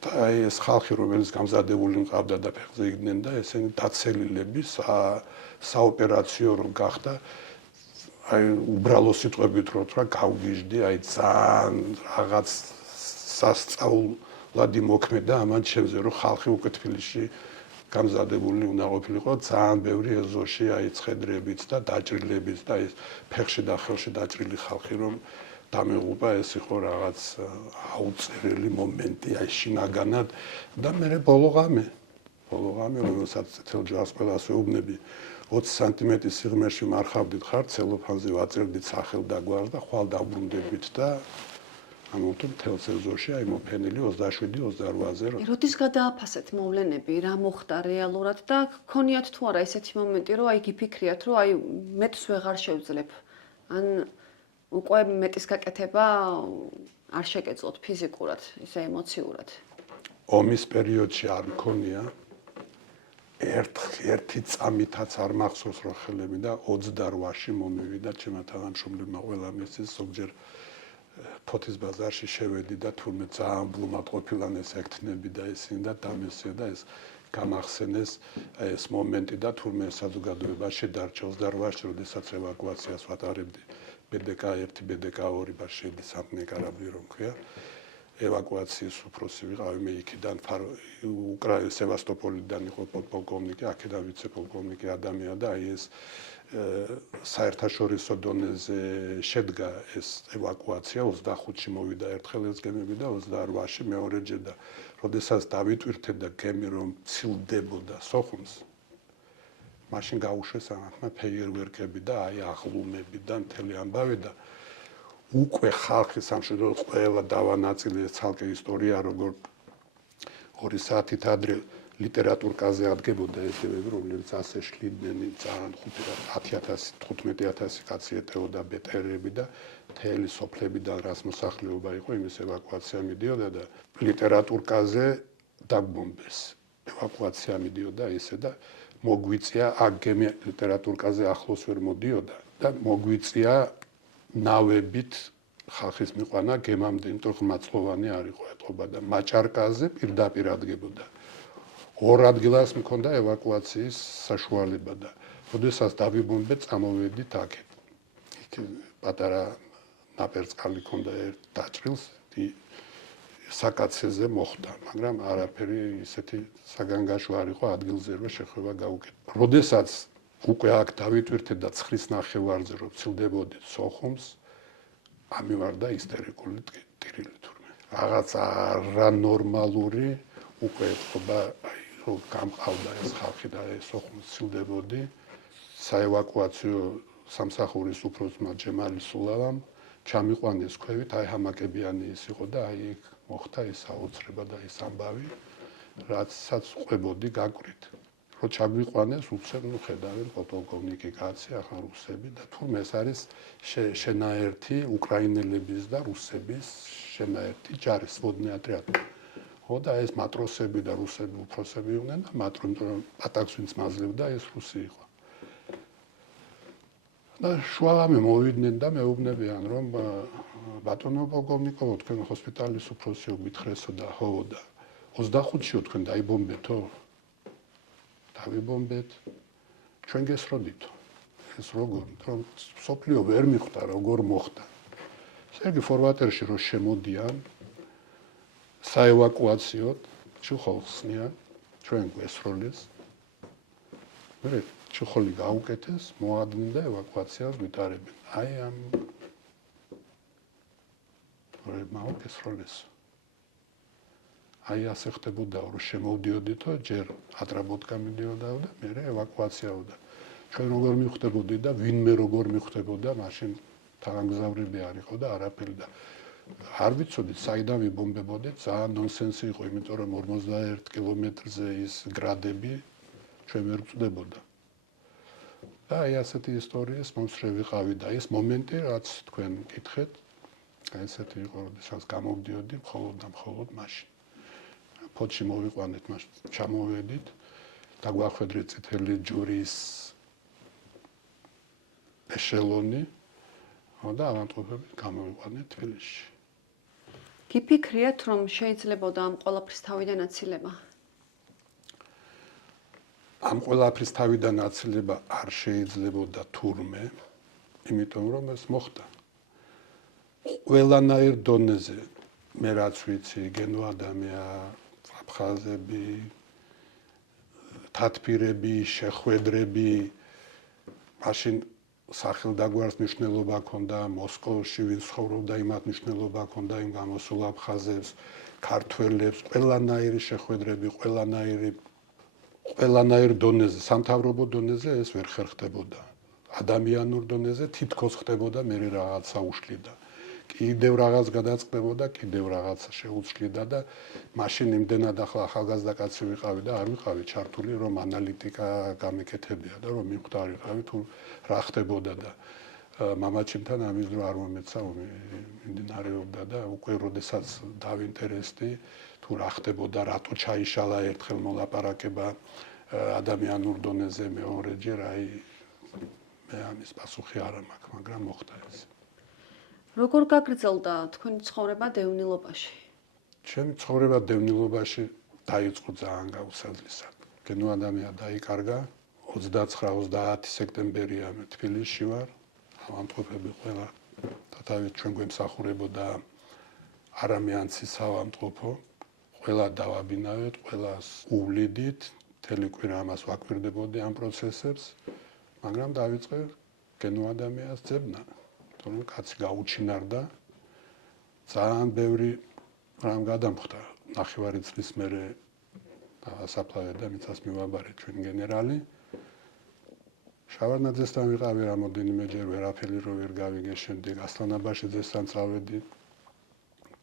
და ეს ხალხი რომელიც გამზადებული მყავდა და ფეხზე იდგნენ და ესენი დაცელილები საოპერაციო რომ გახდა უბრალო სიტყვებით რა გავგიჟდი ძალიან რაღაც სასწაულადი მოქმედა ამან ჩემზე რომ ხალხი უკვე თბილისში გამზადებული უნდა ყოფილიყო ძალიან ბევრი ეზოში ცხედრებით და დაჭრილებიც და ეს ფეხში და ხელში დაჭრილი ხალხი რომ დამეღუპა ეს იყო რაღაც აუწერელი მომენტი შინაგანად და მე ბოლო ღამე რომელსაც თელ ჯვარს ყველას ვეუბნები 20 სანტიმეტრის სიღრმეში მარხავდით ხარ ცელოფანზე ვაწერდით სახელ და გვარს და ხვალ დაბრუნდებით და ამიტომ თელ ეზოში მოფენილი 27-28-ზე როდის გადააფასეთ მოვლენები რა მოხდა რეალურად და გქონიათ თუ არა ესეთი მომენტი რომ გიფიქრიათ რომ მეტს ვეღარ შევძლებ ან უკვე მეტის გაკეთება არ შეგეძლოთ ფიზიკურად, ისე ემოციურად. ომის პერიოდში არ მქონია ერთი წამითაც არ მახსოვს რომ ხელები და 28-ში მომივიდა ჩემმა თანამშრომლებმა ყველა მისის ზოგჯერ ფოთის ბაზარში შევედი და თურმე ძალიან ბლომად ყოფილან ეს ექთნები და ისინი და დამესია და ეს გამახსენეს ეს მომენტი და თურმე საზოგადოებაში დარჩა 28-ში როდესაც ევაკუაციას ვატარებდი BDK-1, BDK-2 ბაშედი სამნე კარაბლი რომ ქვია ევაკუაციის უფროსი ვიყავი მე იქიდან უკრაინის სევასტოპოლიდან იყო პოლკოვნიკი, აქედან ვიცე-პოლკოვნიკი ადამია და ეს საერთაშორისო დონეზე შედგა ეს ევაკუაცია 25-ში მოვიდა ერთხელ ეს გემები და 28-ში მეორეჯერ და როდესაც დავიტვირთე და გემი რომ ცილდებოდა სოხუმს მაშინ გაუშვეს ამათმა ფეიერვერკები და აღლუმები და მთელი ამბავი და უკვე ხალხი სამშვიდობოდ ყველა დავანაწილეს ცალკე ისტორია როგორ 2 საათით ადრე ლიტერატურკაზე ადგებოდა ესებები რომლებიც ასე შლიდნენ ძალიან 10,000-15,000 კაცი ეტეოდა ბეტერები და მთელი სოფლებიდან რას მოსახლეობა იყო იმის ევაკუაცია მიდიოდა და ლიტერატურკაზე დაგბომბეს ევაკუაცია მიდიოდა ისე და მოგვიწია აგემი ლიტერატურკაზე ახლოს ვერ მოდიოდა და მოგვიწია ნავებით ხალხის მიყვანა გემამდე, იმიტომ რომ მაწლოვანი არ იყო ეტყობა და მაჭარკაზე პირდაპირ ადგებოდა. 2 ადგილას მქონდა ევაკუაციის საშუალება და როდესაც დავიბომბე წამოვედით აქეთ. იქ პატარა ნაპერწკალი ქონდა დაჭრილს საკაცეზე მოხდა, მაგრამ არაფერი ისეთი საგანგაშო არ იყო ადგილზე რომ შეხება გაუკეთა. როდესაც უკვე აქ დავიტვირთე და 9-ის ნახევარზე რომ ცილდებოდით სოხუმს, ამივარდა ისტერიკული ტირილი თურმე. რაღაც არანორმალური უკვე ეთქობა, რომ გამყავდა ეს ხალხი და ეს სოხუმს ცილდებოდი. საევაკუაციო სამსახურის უფროსმა ჯემალი სულავამ ჩამიყვანეს ქვევით, ჰამაკებიანი ის იყო და იქ მოხდა ეს აუცრება და ეს ამბავი, რაცაც ყვებოდი გაკვირით. რო ჩაგვიყვანეს უცებ ხედავენ პოლკოვნიკი კაცი ახლა რუსები და თურმე ეს არის შენაერთი უკრაინელების და რუსების შენაერთი ჯარი სვოდნე ატრიატი. ხო და ეს მატროსები და რუსები უფროსები იყვნენ და იმიტომ რომ ატაკს ვინც მაძლევდა ეს რუსი იყო. და შუაღამე მოვიდნენ და მეუბნებიან რომ ბატონო პოლკოვნიკოვო თქვენ ჰოსპიტალის უფროსიო გითხრესო და ხო და 25-ში თქვენ დაიბომბეთო დავიბომბეთ ჩვენ გესროდითო ეს როგორ რომ სოფლიო ვერ მიხვდა როგორ მოხდა სერგი ფორვატერში რო შემოდიან საევაკუაციოდ ჩუხოლხსნიან ჩვენ გვესროლეს მე ჩხოლი გაუკეთეს, მოადნენ და ევაკუაციას ვიტარებენ. აი ამ მოვკეს როლეს. აი ასე ხდებოდა, რომ შემოვდიოდითო, ჯერ ატრაბოტკა მიდიოდა და მე ევაკუაციაოდა. ჩვენ როგორ მივხვდებოდი და ვინმე როგორ მივხვდებოდა, მაშინ თაღამგზავრები არ იყო და არაფერი და არ ვიცოდით, საიდან ვიბომბებოდით, ძალიან ნონსენსი იყო, იმიტომ რომ 51 კილომეტრზე ის გრადები ჩვენ ვერ ვწვდებოდა. და აი ასეთი ისტორიის მომსწრე ვიყავი და ის მომენტი, რაც თქვენ მკითხეთ, აი ესეთი იყო, როდესაც გამოვდიოდი მხოლოდ მაშინ. ფოთში მოვიყვანეთ, მაშინ ჩამოვედით, დაგვახვედრეთ წითელი ჯვრის ეშელონი და ავადმყოფები გამოვიყვანეთ თბილისში. გიფიქრიათ, რომ შეიძლებოდა ამ ყველაფრის თავიდან აცილება? ამ ყველაფრის თავიდან აცილება არ შეიძლებოდა თურმე, იმიტომ რომ ეს მოხდა. ყველანაირ დონეზე, მე რაც ვიცი, გენოადამია, აფხაზები, თათბირები, შეხვედრები, მაშინ სახელდაგვარს მნიშვნელობა ჰქონდა, მოსკოვში ვინ ცხოვრობდა, იმათ მნიშვნელობა ჰქონდა იმ გამოსულ აფხაზებს, ქართველებს, ყველანაირი შეხვედრები, ყველანაირ დონეზე, სამთავრობო დონეზე ეს ვერ ხერხდებოდა. ადამიანურ დონეზე თითქოს ხდებოდა მე რაღაცა უშლიდა. კიდევ რაღაც გადაწყდებოდა, კიდევ რაღაცა შეუცვლიდა და მაშინ იმდენად ახალგაზრდა კაცი ვიყავი და არ ვიყავი ჩართული, რომ ანალიტიკა გამეკეთებია და რომ მივხვდარიყავი თუ რა ხდებოდა და მამაჩიმთან ამის დრო არ მომეცა მიმდინარეობდა და უკვე როდესაც დავინტერესდი თუ რა ხდებოდა, რატო ჩაიშალა ერთხელ მოლაპარაკება ადამიანურ დონეზე მეორეჯერ, აი მე ამის პასუხი არ მაქვს, მაგრამ მოხდა ეს. როგორ გაგრძელდა თქვენი ცხოვრება დევნილობაში? ჩემი ცხოვრება დევნილობაში დაიწყო ძალიან გაუსაძლისად. გენოადამია დაიკარგა 29-30 სექტემბერია მე თბილისში ვარ. ავადმყოფები ყველა თავით ჩვენ გვემსახურებოდა არამიანცის ავადმყოფო. ყველა დავაბინავეთ, ყველას უვლიდით, მთელი კვირა ამას ვაკვირდებოდი ამ პროცესებს, მაგრამ დაიწყე გენოადამიას ძებნა. თორემ კაცი გაუჩინარდა, ძალიან ბევრი რამ გადამხდა. ნახევარი წლის მერე დასაფლავე და მიწას მივაბარე ჩვენ გენერალი. შავარნაძესთან ვიყავი რამოდენიმეჯერ, ვერაფერი რო ვერ გავიგე, შემდეგ ასლანაბაშიძესთან წავედი.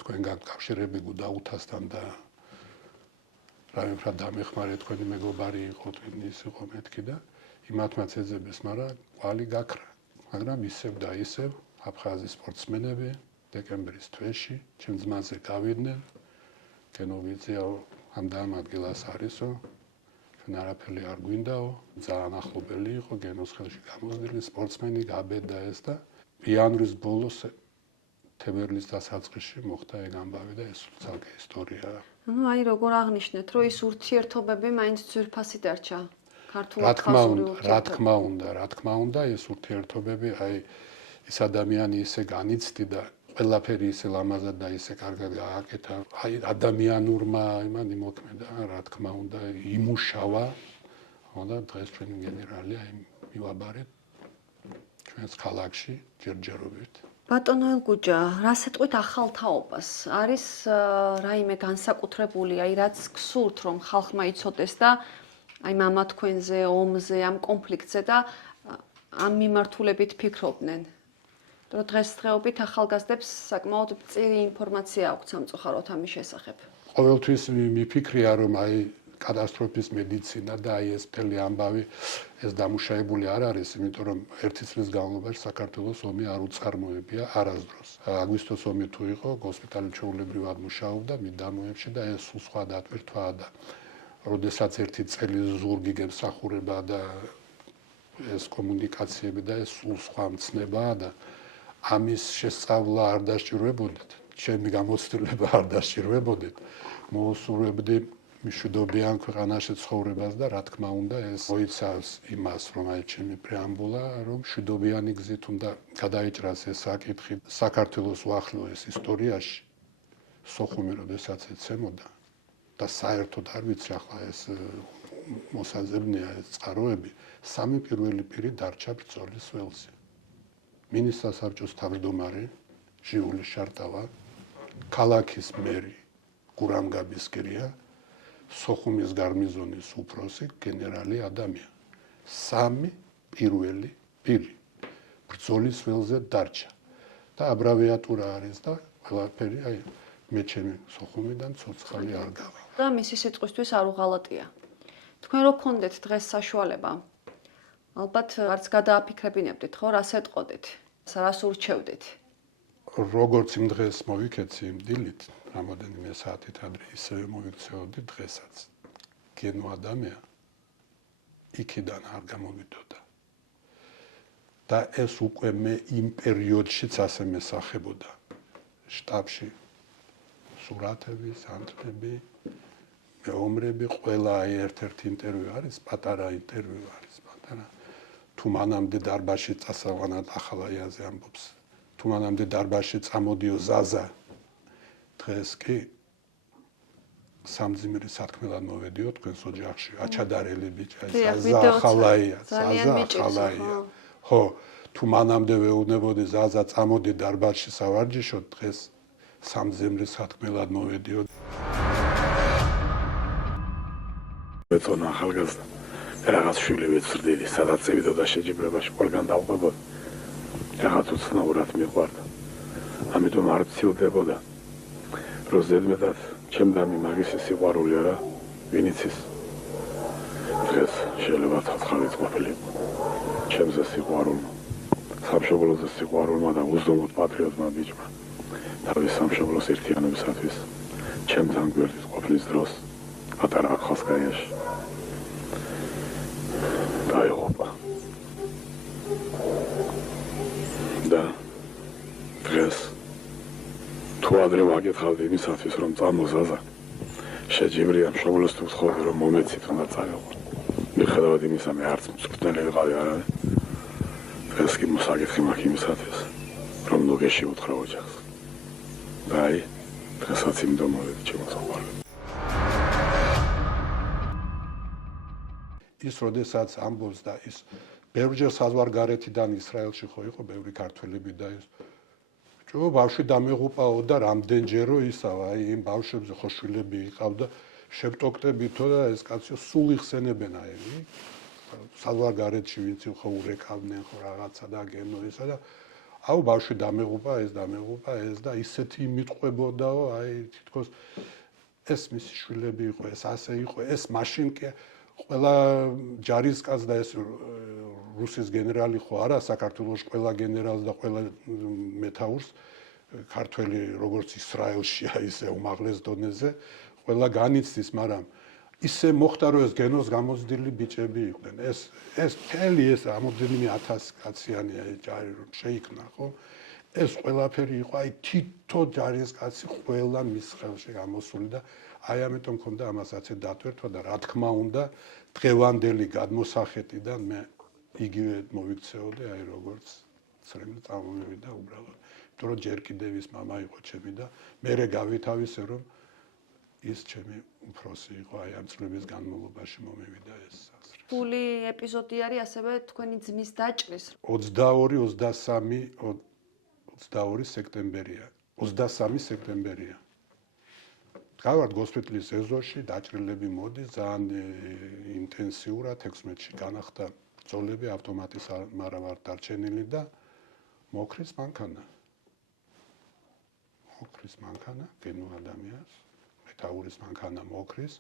თქვენ გაკავშირები გუდაუთასთან და რაიმფრად დამეხმარე თქვენი მეგობარი იყო, თქვენი ის იყო მეთქი და იმათმაც ეძებეს, მაგრამ ყვალი გაქრა. მაგრამ ისევ და ისევ აფხაზი სპორტსმენები დეკემბრის თვეში ჩემ ძმაზე გავიდნენ. გენოვიძია ამ და ამ ადგილას არისო. ჩვენ არაფერი არ გვინდაო. ძალიან ახლობელი იყო გენოს ხელში გამოსდილი სპორტსმენი გაბედა ეს და იანვრის ბოლოს თებერვლის დასაწყისში მოხდა ეგ ამბავი და ეს ცალკე ისტორია. ну აი როგორ აღნიშნეთ, რომ ის ურთიერთობები მაინც ძვირფასი დარჩა. რა თქმა უნდა, ეს ურთიერთობები, აი ეს ადამიანი ისე განიცდი და ყველაფერი ისე ლამაზად და ისე კარგად გააკეთა. აი ადამიანურმა იმან იმოქმედა, რა თქმა უნდა, იმუშავა. და დღეს ჩვენი გენერალი აი მივაბარეთ ჩვენს ქალაქში ჯერჯერობით. ბატონო ელგუჯა, რას ეტყვით ახალ თაობას? არის რაიმე განსაკუთრებული, აი რაც გსურთ, რომ ხალხმა იცოდეს და აი მამა თქვენზე, ომზე, ამ კონფლიქტზე და ამ მიმართულებით ფიქრობდნენ. რომ დღესდღეობით ახალგაზრდებს საკმაოდ მწირი ინფორმაცია აქვთ სამწუხაროდ ამის შესახებ. ყოველთვის მიფიქრია, რომ აი კატასტროფის მედიცინა და აი ეს მთელი ამბავი ეს დამუშავებული არ არის, იმიტომ რომ ერთი წლის განმავლობაში საქართველოს ომი არ უწყარმოებია არასდროს. აგვისტოს ომი თუ იყო, ჰოსპიტალი ჩვეულებრივად მუშაობდა მიდამოებში და ეს სულ სხვა დატვირთვაა და როდესაც ერთი წელი ზურგი გემსახურება და ეს კომუნიკაციები და ეს სულ სხვა მცნებაა და ამის შესწავლა არ დასჭირვებოდით, ჩემი გამოცდილება არ დასჭირვებოდით, მოუსურვებდი მშვიდობიან ქვეყანაში ცხოვრებას და რა თქმა უნდა ეს მოიცავს იმას, რომ აი ჩემი პრეამბულა, რომ მშვიდობიანი გზით უნდა გადაიჭრას ეს საკითხი საქართველოს უახლოეს ისტორიაში, სოხუმი როდესაც ეცემოდა და საერთოდ არ ვიცი ახლა ეს მოსაზრებია ეს წყაროები, სამი პირველი პირი დარჩა ბრძოლის ველზე. მინის სასარჩოს თავმჯდომარე ჟიული შარტავა, ქალაქის მერი გურამ გაბისკირია, სოხუმის გარნიზონის უფროსი გენერალი ადამია. სამი პირველი პირი ბრძოლის ველზე დარჩა და აბრევიატურა არის და ყველაფერი აი მე ჩემი სოხუმიდან ცოცხალი არ გავა. და მისი სიტყვისთვის არ უღალატია. თქვენ რო გქონდეთ დღეს საშუალება, ალბათ არც გადააფიქრებინებდით, ხო, რას ეტყოდით, რას ურჩევდით. როგორც იმ დღეს მოვიქეცი იმ დილით, რამოდენიმე საათით ადრე ისევე მოვიქცეოდი დღესაც. გენო ადამია იქიდან არ გამოვიდოდა. და ეს უკვე მე იმ პერიოდშიც ასე მესახებოდა. შტაბში სურათები, სანთლები, მეომრები, ყველა ერთ-ერთი ინტერვიუ არის, პატარა ინტერვიუ არის, პატარა. თუ მანამდე დარბაზში წასავანად ახალაიაზე ამბობს. თუ მანამდე დარბაზში წამოდიო ზაზა. დღეს კი სამძიმრის სათქმელად მოვედიო თქვენს ოჯახში. აჩადარელი ბიჭა, ზაზა ახალაია, ზაზა ახალაია. ხო, თუ მანამდე ვეუბნებოდი ზაზა წამოდი დარბაზში სავარჯიშოდ, დღეს სამძიმრის სათქმელად მოვედიო. ბეთონა ახალგაზრდა რაღაც შვილი ვეცრდილი, სადაც წევიდოდა შეჯიბრებაში, ყველგან დავყვებოდა. რაღაც უცნაურად მიყვარდა. ამიტომ არ ვცილდებოდა. რომ ზედმეტად ჩემდამი მაგისი სიყვარული არა, ვინიც ის. დღეს შეიძლება ცოცხალიც ყოფილიყო. ჩემზე სიყვარულმა, სამშობლოზე სიყვარულმა და უზომოდ პატრიოტმა ბიჭმა. თავის სამშობლოს ერთიანობისათვის ჩემთან გვერდით ყოფნის დროს პატარა ახალსკაიაში დაიღუპა. და დღეს თუ ადრე ვაკითხავდი იმისათვის, რომ წამოზაზა, შეჯიბრია მშობლოს თუ ვთხოვდი, რომ მომეცით უნდა წავიღო. მიუხედავად იმისა, მე არც მწვრთნელი ვიყავი არავე. დღეს კი მოსაკითხი მაქვს იმისათვის, რომ ნუგეში უთხრა ოჯახს. და აი, დღესაც იმ დომოვედი ჩემო საყვარელი. ის როდესაც ამბობს და ის ბევრჯერ საზღვარგარეთიდან ისრაელში ხო იყო ბევრი ქართველები და ის ჯო ბავშვი დამეღუპაო და რამდენჯერო ისავა აი იმ ბავშვებზე ხო შვილები იყავდა შეპტოქტებითო და ეს კაცო სულ იხსენებენ აი საზღვარგარეთში ვინც ხო ურეკავდნენ ხო რაღაცა და გენო ისა და აუ ბავშვი დამეღუპა ეს და ისეთი იმიტყვებოდაო აი თითქოს ეს მისი შვილები იყო ეს ასე იყო ეს მაშინ კი ყველა ჯარისკაც და ეს რუსის გენერალი ხო არა საქართველოს ყველა გენერალს და ყველა მეთაურს ქართველი როგორც ისრაელშია ისე უმაღლეს დონეზე ყველა განიცდის მაგრამ ისე მოხდა რომ ეს გენოს გამოცდილი ბიჭები იყვნენ ეს მთელი ეს რამოდენიმე 1000 კაციანი ჯარი რომ შეიქმნა ხო ეს ყველაფერი იყო აი თითო ჯარისკაცი ყველა მის ხელში გამოსული და აი ამიტომ მქონდა ამასაც დატვირთვა და რა თქმა უნდა დღევანდელი გადმოსახედიდან მე იგივე მოვიქცეოდი აი როგორც ცრემლი წამომივიდა უბრალოდ იმიტომ რომ ჯერ კიდევ ის მამა იყო ჩემი და მერე გავითავისე რომ ის ჩემი უფროსი იყო აი ამ წლების განმავლობაში მომივიდა ეს სახსრე. ფული ეპიზოდი არის ასევე თქვენი ძმის დაჭრის 22 სექტემბერია 23 სექტემბერია გავართ გოსპიტალის ეზოში დაჭრილები მოდის ძალიან ინტენსიურად 16-ში განახდა ბრძოლები ავტომატის არ ვარ დარჩენილი და მოკრის მანქანა გენო ადამიანს მეთაურის მანქანა მოკრის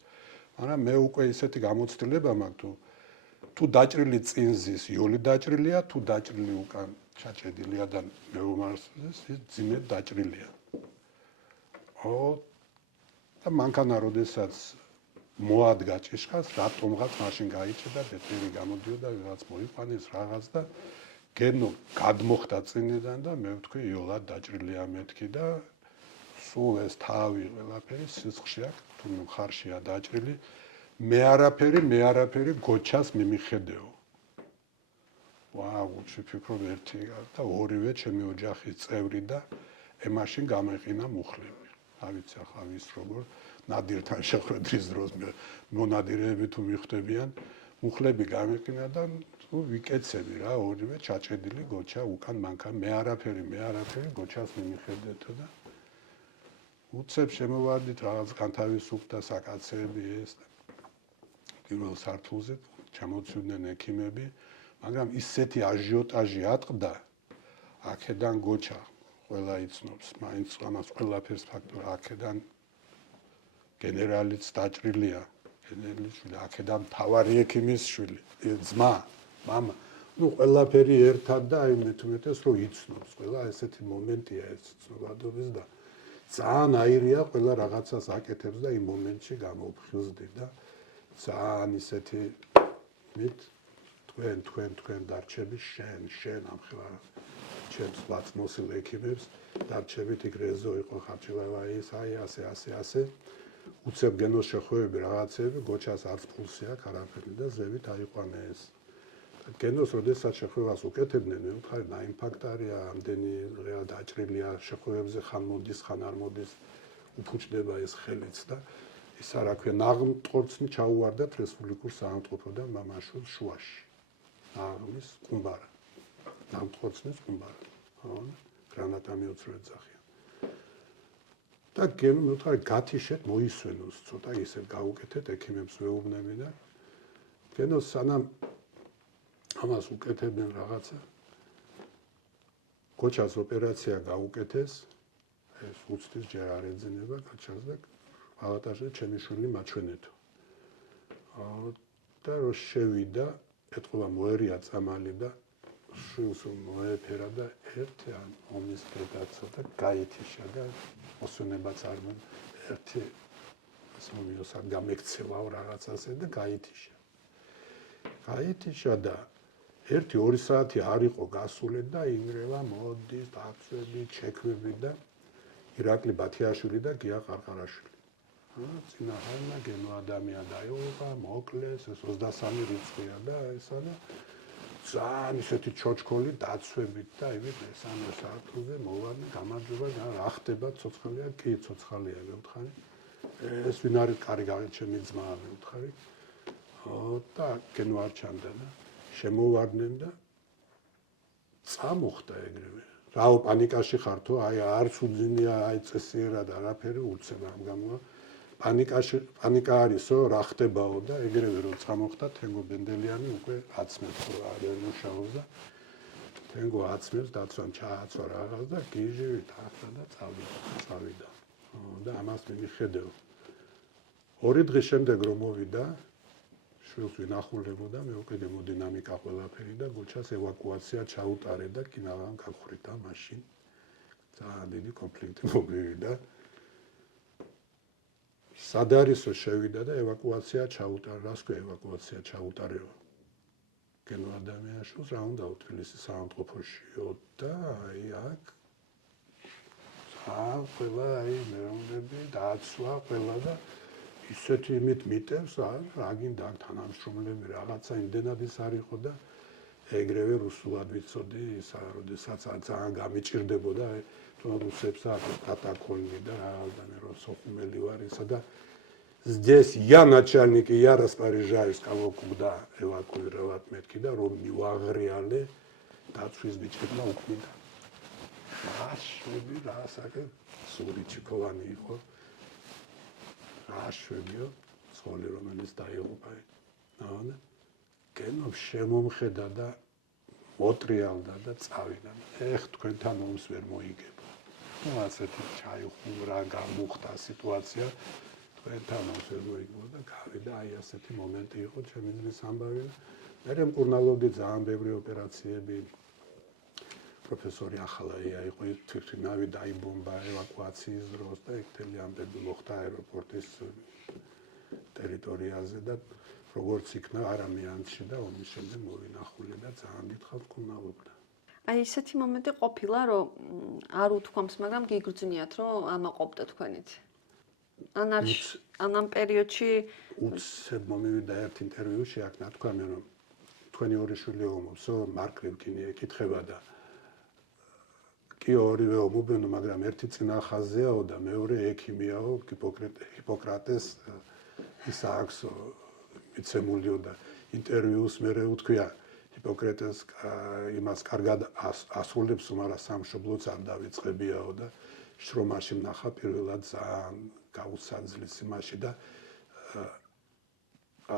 მაგრამ მე უკვე ისეთი გამოცდილება მაქვს თუ დაჭრილი წინზის იოლი დაჭრილია თუ დაჭრილი უკან ჩაჭედილია და მეომარს ის ძიმედ დაჭრილია და მანქანა როდესაც მოადგა ჭიშკას რატომღაც მაშინ გაიჭედა ბეტერი გამოდიოდა ვიღაც მოიყვანეს რაღაც და გენო გადმოხდა წინიდან და მე ვთქვი იოლად დაჭრილია მეთქი და სულ ეს თავი ყველაფერი სისხლში აქვს თუ მხარშია დაჭრილი მე არაფერი გოჩას მიმიხედეო ვაუ ვფიქრობ ერთი და ორივე ჩემი ოჯახის წევრი და ემაშინ გამეყინა მუხლები არ ვიცი ახლა ვის როგორ ნადირთან შეხვედრის დროს მონადირეები თუ მიხვდებიან მუხლები გამიყინა და ვიკეცები რა ორივე ჩაჭედილი გოჩა უკან მანქან მე არაფერი გოჩას მიმიხედეთო და უცებ შემოვარდით რაღაც განთავისუფლდა საკაცები ეს პირველ სართულზე ჩამოცვიდნენ ექიმები მაგრამ ისეთი აჟიოტაჟი ატყდა აქედან გოჩა ყველა იცნობს მაინც ამას ყველაფერს ფაქტორ აქედან გენერალიც დაჭრილია გენერლის შვილი აქედან მთავარი ექიმის შვილი ძმა მამა ну ყველაფერი ერთად და აი მეთუმეტეს რომ იცნობს ყველა ესეთი მომენტია ეს ცნობადობის და ძალიან აირია ყველა რაღაცას აკეთებს და იმ მომენტში გამოფხიზდი და ძალიან ისეთი მით თქვენ დარჩები შენ ამხელა ჩემს ვაცმოსილ ექიმებს დარჩებით იქ რეზო იყო ხაჭილავაის აი ასე უცებ გენოს შეხვევები რაღაცები გოჩას არც პულსი აქვს არაფერი და ზევით აიყვანა ეს გენოს როდესაც შეხვევას უკეთებდნენ მე ვთქვი ნაიმფაქტარია ამდენი რეალ დაჭრილია შეხვევებზე ხან მოდის ხან არ მოდის უფუჭდება ეს ხელიც და ის რა ქვია ნაღმტყორცნი ჩაუვარდათ რესპუბლიკურ საავადმყოფოდან მამაშვილს შუაში ნაღმის ყუმბარა ნაღმტყორცნის ყუმბარა გრანატა მიუწვეთ ძახიან და გენო მე ვთქვი გათიშეთ მოისვენოს ცოტა ისე გაუკეთეთ ექიმებს ვეუბნები და გენოს სანამ ამას უკეთებდნენ რაღაცა გოჩას ოპერაცია გაუკეთეს ეს უცდის ჯერ არ ეძინება გოჩას და პალატაში ჩემი შვილი მაჩვენეთო და რო შევიდა ეთქვა მოერია წამალი და შვილს მოეფერა და ერთი ან ომის გადაცა და გაითიშა და მოსვენებაც არ მო ერთი ასომიოსად გამექცევავ რაღაცაზე და გაითიშა და 1-2 საათი არ იყო გასული და ინგრევა მოდის დაცვები ჩექვები და ირაკლი ბათიაშვილი და გია ყარყარაშვილი წინააღმდეგ გენო ადამიან დაიღუპა მოკლეს ეს 23 რიცხვია და ესა და ძალიან ისეთი ჩოჩქოლი დაცვებით და ივით მესამე სართულზე მოვარდნა გამარჯობა რა ხდება ცოცხალია კი ცოცხალია მე ვთხარი ეს ვინ არის კარი გავეთ ჩემი ძმა მე ვთხარი და გენო არ ჩანდა და შემოვარდნენ და წამოხდა ეგრევე რაო პანიკაში ხართო აი არც უძინია აი წესიერად არაფერი უცებ ამ გამოა პანიკა არისო რა ხდებაო და ეგრევე რომ წამოხდა თენგო ბენდელიანი უკვე აცმებს რა არის მუშაობს და თენგო აცმებს დაცვამ ჩააცვა რაღაც და გიჟივით ახლა და წავიდა და ამას მიხედავ 2 დღის შემდეგ რომ მოვიდა შვილს ვინახულებოდა მე უკვე გემოდინამიკა ყველაფერი და გოჩას ევაკუაცია ჩაუტარე და კინაღან გახვრიტა მაშინ ძალიან დიდი კონფლიქტი მოვიდა სადარისო შევიდა და ევაკუაცია ჩაუტარა რას ქვია ევაკუაცია ჩაუტარეო გენო ადამიანშვილს რა უნდა თბილისის საავადმყოფოშიო და აი აქ ყველა აი მეომრები დაცვა ყველა და ისეთი იმით მიტევს რა გინდა თანამშრომლები რაღაცა იმდენად ის არ იყო და ეგრევე რუსულად ვიცოდი ისა როდესაც ძალიან გამიჭირდებოდა რუსებს ატაკონი და რაღაცა როსოხუმელი ვარ ისა და здесь я начальник и я распоряжаюсь кого куда эвакуировать метки და რომ მივაღრიალე დაცვის ბიჭებმა უქმიდა შვები რა საკე სურიჩიკოვანი იყო შვებიო სკოლი რომელიც დაიღუპა და გენო შემომხედა და მოტრიალდა და წავიდა ეხ თქვენთან ომს ვერ მოიგებ ну ასეთი ჩაიხუმრა გამოხდა სიტუაცია თქვენთან ომს ვერ მოიგებ და გავიდა აი ასეთი მომენტი იყო ჩემი ძის ამბავი მე მკურნალობდი ძალიან ბევრი ოპერაციები პროფესორი ახალაია იყო თვითნავი დაიბომბა ევაკუაციის დროს და ექტელი ამბები მოხდა აეროპორტის ტერიტორიაზე და როგორც იქნა არამიანში და ომის შემდეგ მოვინახული და ძალიან დიდხანს მკურნალობდა. აი ესეთი მომენტი ყოფილა რომ არ უთქვამს, მაგრამ გიგრძნიათ რომ ამაყობდა თქვენით. ან ამ პერიოდში უცებ მომივიდა ერთ ინტერვიუში აქ ნათქვამი რომ თქვენი ორი შვილი ომობსო მარკ რიბკინი ეკითხება და კი ორივე ომობენო, მაგრამ ერთი წინა ხაზიაო და მეორე ექიმიაო, ჰიპოკრატეს ის აქვს მიცემულიო და ინტერვიუს მერე უთქვია ჰიპოკრატეს იმას კარგად ასრულებს, მაგრამ სამშობლოც არ დავიწყებიაო და შრომაში ვნახა პირველად ძალიან გაუსაძლეს იმაში და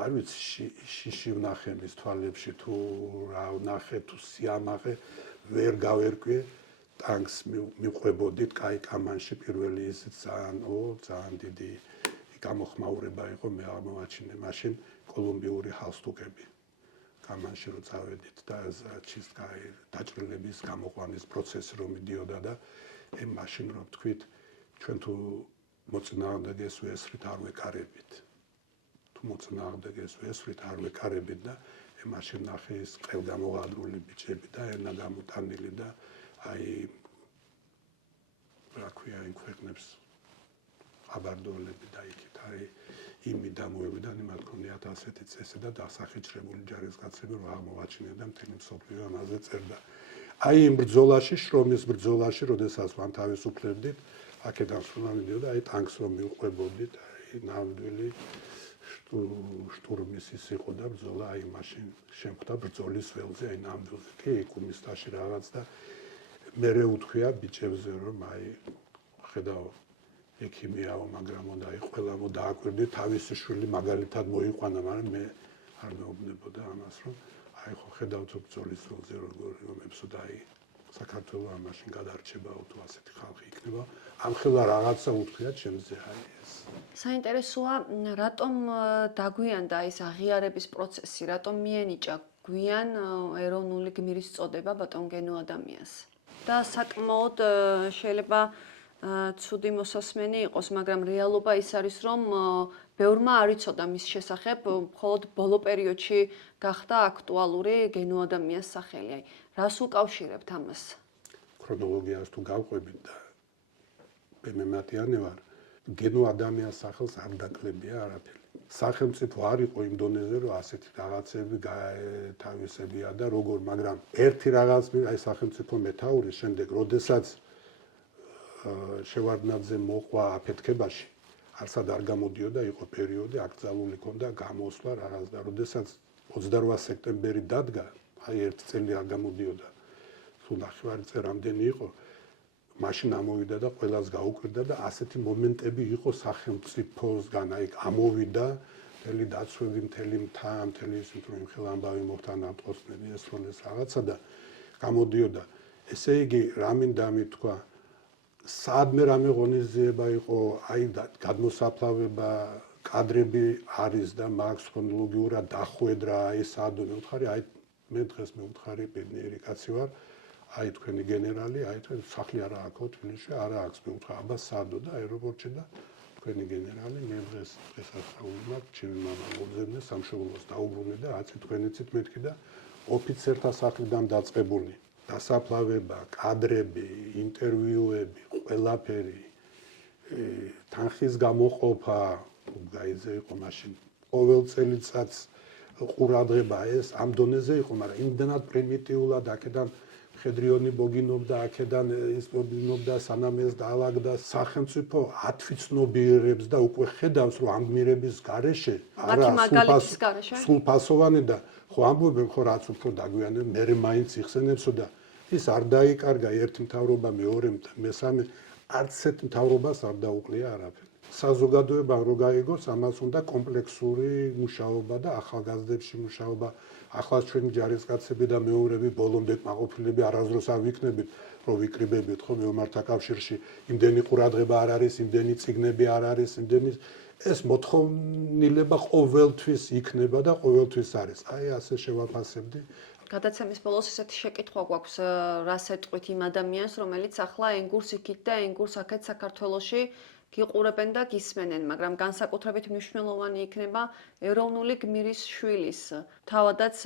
არ ვიცი შიში ვნახე მის თვალებში თუ რა ვნახე თუ სიამაყე ვერ გავერკვე ტანკს მიყვებოდით კაი კამანში პირველი ის ძალიან დიდი გამოხმაურება იყო მე აღმოაჩინე მაშინ კოლუმბიური ჰალსტუკები კამანში რო წავედით და ჩისტკაი დაჭრილების გამოყვანის პროცესი რომ მიდიოდა და მაშინ რო ვთქვით ჩვენ თუ მოწინააღმდეგეს ვესვრით არ ვეკარებით თუ მოწინააღმდეგეს ვესვრით არ ვეკარებით და მაშინ ნახე ის ყველგამოღადრული ბიჭები და ენა გამოტანილი და აი რა ქვია იმ ქვეყნებს აბარდოლები და იქით აი იმი დამოევიდან იმათ ქონიათ ასეთი წესი და დასახიჩრებული ჯარისკაცები რომ აღმოვაჩინე და მთელი მსოფლიო ამაზე წერდა. აი იმ ბრძოლაში, შრომის ბრძოლაში, როდესაც მან თავისუფლებდით, აქედან სულ მიდიოდა აი ტანკს რომ მიუყვებოდით, აი ნამდვილი შტურმის ის იყო და ბრძოლა აი მაშინ შემხვდა ბრძოლის ველზე, აი ნამდვილად კი კუმისტაში რაღაც და მერე უთქვია ბიჭებზე რომ აი ხედავ ექიმიაო, მაგრამ უნდა აი ყველა მოდააკვირდი თავისი შვილი მაგალითად მოიყვანა, მაგრამ მე არ მეუბნებოდა ამას რომ აი ხო ხედავთ ბრძოლის ველზე როგორ ომებსო და აი საქართველოს ამაშინ გადარჩებაო თუ ასეთი ხალხი იქნება ამ ხელა რაღაცა უთქვია ჩემზე აი ეს საინტერესოა რატომ დაგვიანდა ის აღიარების პროცესი რატომ მიენიჭა გვიან ეროვნული გმირის წოდება ბატონ გენო ადამიანს და საკმაოდ შეიძლება ცუდი მოსასმენი იყოს მაგრამ რეალობა ის არის რომ ბევრმა არ იცოდა მის შესახებ მხოლოდ ბოლო პერიოდში გახდა აქტუალური გენო ადამიანის სახელი აი რას უკავშირებთ ამას ქრონოლოგიას თუ გავყვებით და მე მემატიანე ვარ გენო ადამიანის სახელს არ დაკლებია არაფერი სახელმწიფო არ იყო იმ დონეზე რომ ასეთი რაღაცები თავისებია და როგორ მაგრამ ერთი რაღაც აი სახელმწიფო მეთაურის შემდეგ როდესაც შევარდნაძე მოყვა აფეთქებაში არსად არ გამოდიოდა იყო პერიოდი აკრძალული ქონდა გამოსვლა რაღაც და როდესაც 28 სექტემბერი დადგა აი ერთ წელი არ გამოდიოდა თუ ნახევარი წელი რამდენი იყო მაშინ ამოვიდა და ყველას გაუკვირდა და ასეთი მომენტები იყო სახელმწიფოსგან აი ამოვიდა მთელი დაცვები მთელი მთა მთელი ის რომ ხელ ამბავი მოხთან ამტყოსნები ესროლეს რაღაცა და გამოდიოდა ესე იგი რა მინდა მითქვა საადმე რამე ღონისძიება იყო აი გადმოსაფლავება კადრები არის და მაქვს ქრონოლოგიურად დახვედრა აი საადო მეუთხარი აი მე დღეს მეუთხარი ბედნიერი კაცი ვარ აი თქვენი გენერალი აი თქვენ სახლი არა აქვს თბილისში არა აქვს მეუთხარ აბა საადო და აეროპორტში და თქვენი გენერალი მე დღესაც მაქვს ჩემი მამა მოძებნე სამშობლოს დაუბრუნე და აცი თქვენიცით მეთქი და ოფიცერთა სახლიდან დაწყებული დასაფლავება, კადრები, ინტერვიუები, ყველაფერი, თანხის გამოყოფა, გაიძე იყო მაშინ. ყოველ წელიწადს ყურადღება ეს ამ დონეზე იყო, მაგრამ იმდანად პრიმიტიულად აქედან მხედრიონი ბოგინობდა, აქედან ის ბოგინობდა, სანამ ეს დაალაგდა სახელმწიფო ათვიცნობიერებს და უკვე ხედავს, რომ ამ გმირების გარეშე არა სულფასოვანი და ხო ამბობენ ხო რაც უფრო დაგვიანებ, მე მაინც იხსენებსო და ის არ დაიკარგა ერთი მთავრობა მეორე მესამე არც ერთ მთავრობას არ დაუკლია არაფერი. საზოგადოებამ რო გაიგოს ამას უნდა კომპლექსური მუშაობა და ახალგაზრდებში მუშაობა. ახლა ჩვენი ჯარისკაცები და მეურები ბოლომდე კმაყოფილები არასდროს არ ვიქნებით, რომ ვიკრიბებით ხო მეომართა კავშირში. იმდენი ყურადღება არ არის, იმდენი წიგნები არ არის, იმდენი ეს მოთხოვნილება ყოველთვის იქნება და ყოველთვის არის. აი ასე შევაფასებდი. გადაცემის ბოლოს ესეთი შეკითხვა გვაქვს, რას ეტყვით იმ ადამიანს, რომელიც ახლა ენგურს იქით და ენგურს აქეთ საქართველოში გიყურებენ და გისმენენ, მაგრამ განსაკუთრებით მნიშვნელოვანი იქნება ეროვნული გმირის შვილის, თავადაც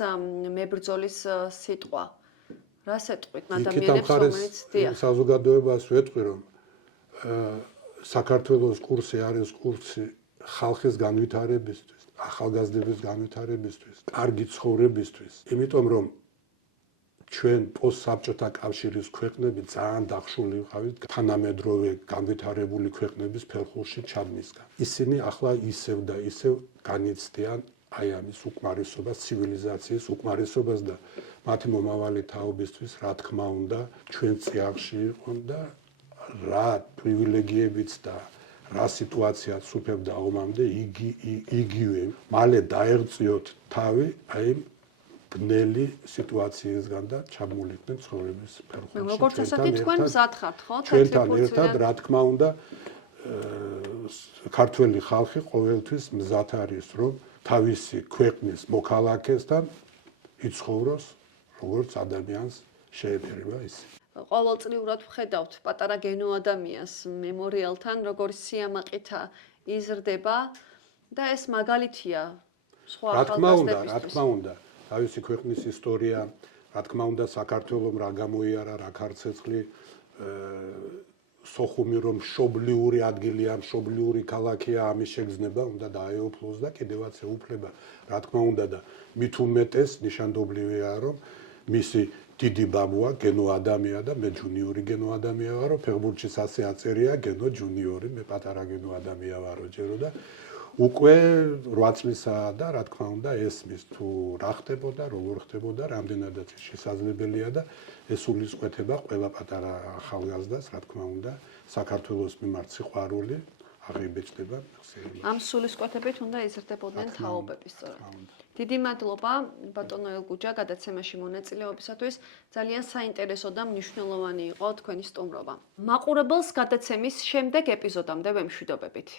მებრძოლის სიტყვა. რას ეტყვით ადამიანებს, რომელიც დიახ საზოგადოებას ვეტყვი, რომ საქართველოს კურსი არის კურსი ხალხის განვითარებისთვის, ახალგაზრდების განვითარებისთვის, კარგი ცხოვრებისთვის, იმიტომ რომ ჩვენ პოსტსაბჭოთა კავშირის ქვეყნები ძალიან დახშული ვიყავით თანამედროვე განვითარებული ქვეყნების ფერხულში ჩადმისგან. ისინი ახლა ისევ და ისევ განიცდიან აი ამის უკმარისობას, ცივილიზაციის უკმარისობას და მათი მომავალი თაობისთვის, რა თქმა უნდა, ჩვენ წიაღში იყონ და რა პრივილეგიებიც და რა სიტუაციაც უფებდა ომამდე, იგივე მალე დაერწიოთ თავი აი ბნელი სიტუაციისგან და ჩამოვლინდნენ ცხოვრების ფერხულში. როგორც ასეთი თქვენ მზად ხართ, ხო? ჩვენთან ერთად, რა თქმა უნდა, ქართველი ხალხი ყოველთვის მზად არის, რომ თავისი ქვეყნის მოქალაქესთან იცხოვროს, როგორც ადამიანს შეეფერება ისე. ყოველწლიურად ვხედავთ პატარა გენო ადამიანს მემორიალთან, როგორც სიამაყითა იზრდება და ეს მაგალითია სხვა რა თქმა ახალგაზრდებისთვის. უნდა, თავისი ქვეყნის ისტორია, რა თქმა უნდა, საქართველოს რა გამოიარა, რა ქარცეცხლი სოხუმი რომ მშობლიური ადგილია, მშობლიური ქალაქია, ამის შეგრძნება უნდა დაეუფლოს და კიდევაც ეუფლება, რა თქმა უნდა და მით უმეტეს ნიშანდობლივია, რომ მისი დიდი ბაბუა გენო ადამია და მე ჯუნიორი გენო ადამია ვარო, ფეხბურთშიც ასე აწერია გენო ჯუნიორი, მე პატარა გენო ადამია ვარო ჯერო და უკვე 8 წლისაა და რა თქმა უნდა ესმის თუ რა ხდებოდა, როგორ ხდებოდა, რამდენადაც შესაძლებელია და ეს სულისკვეთება ყველა პატარა ახალგაზრდას, რა თქმა უნდა, საქართველოს მიმართ სიყვარული აღიბეჭდება. ამ სულისკვეთებით უნდა იზრდებოდნენ თაობები სწორედ. დიდი მადლობა ბატონო ელგუჯა გადაცემაში მონაწილეობისათვის. ძალიან საინტერესო და მნიშვნელოვანი იყო თქვენი სტუმრობა. მაყურებელს გადაცემის შემდეგ ეპიზოდამდე ვემშვიდობებით.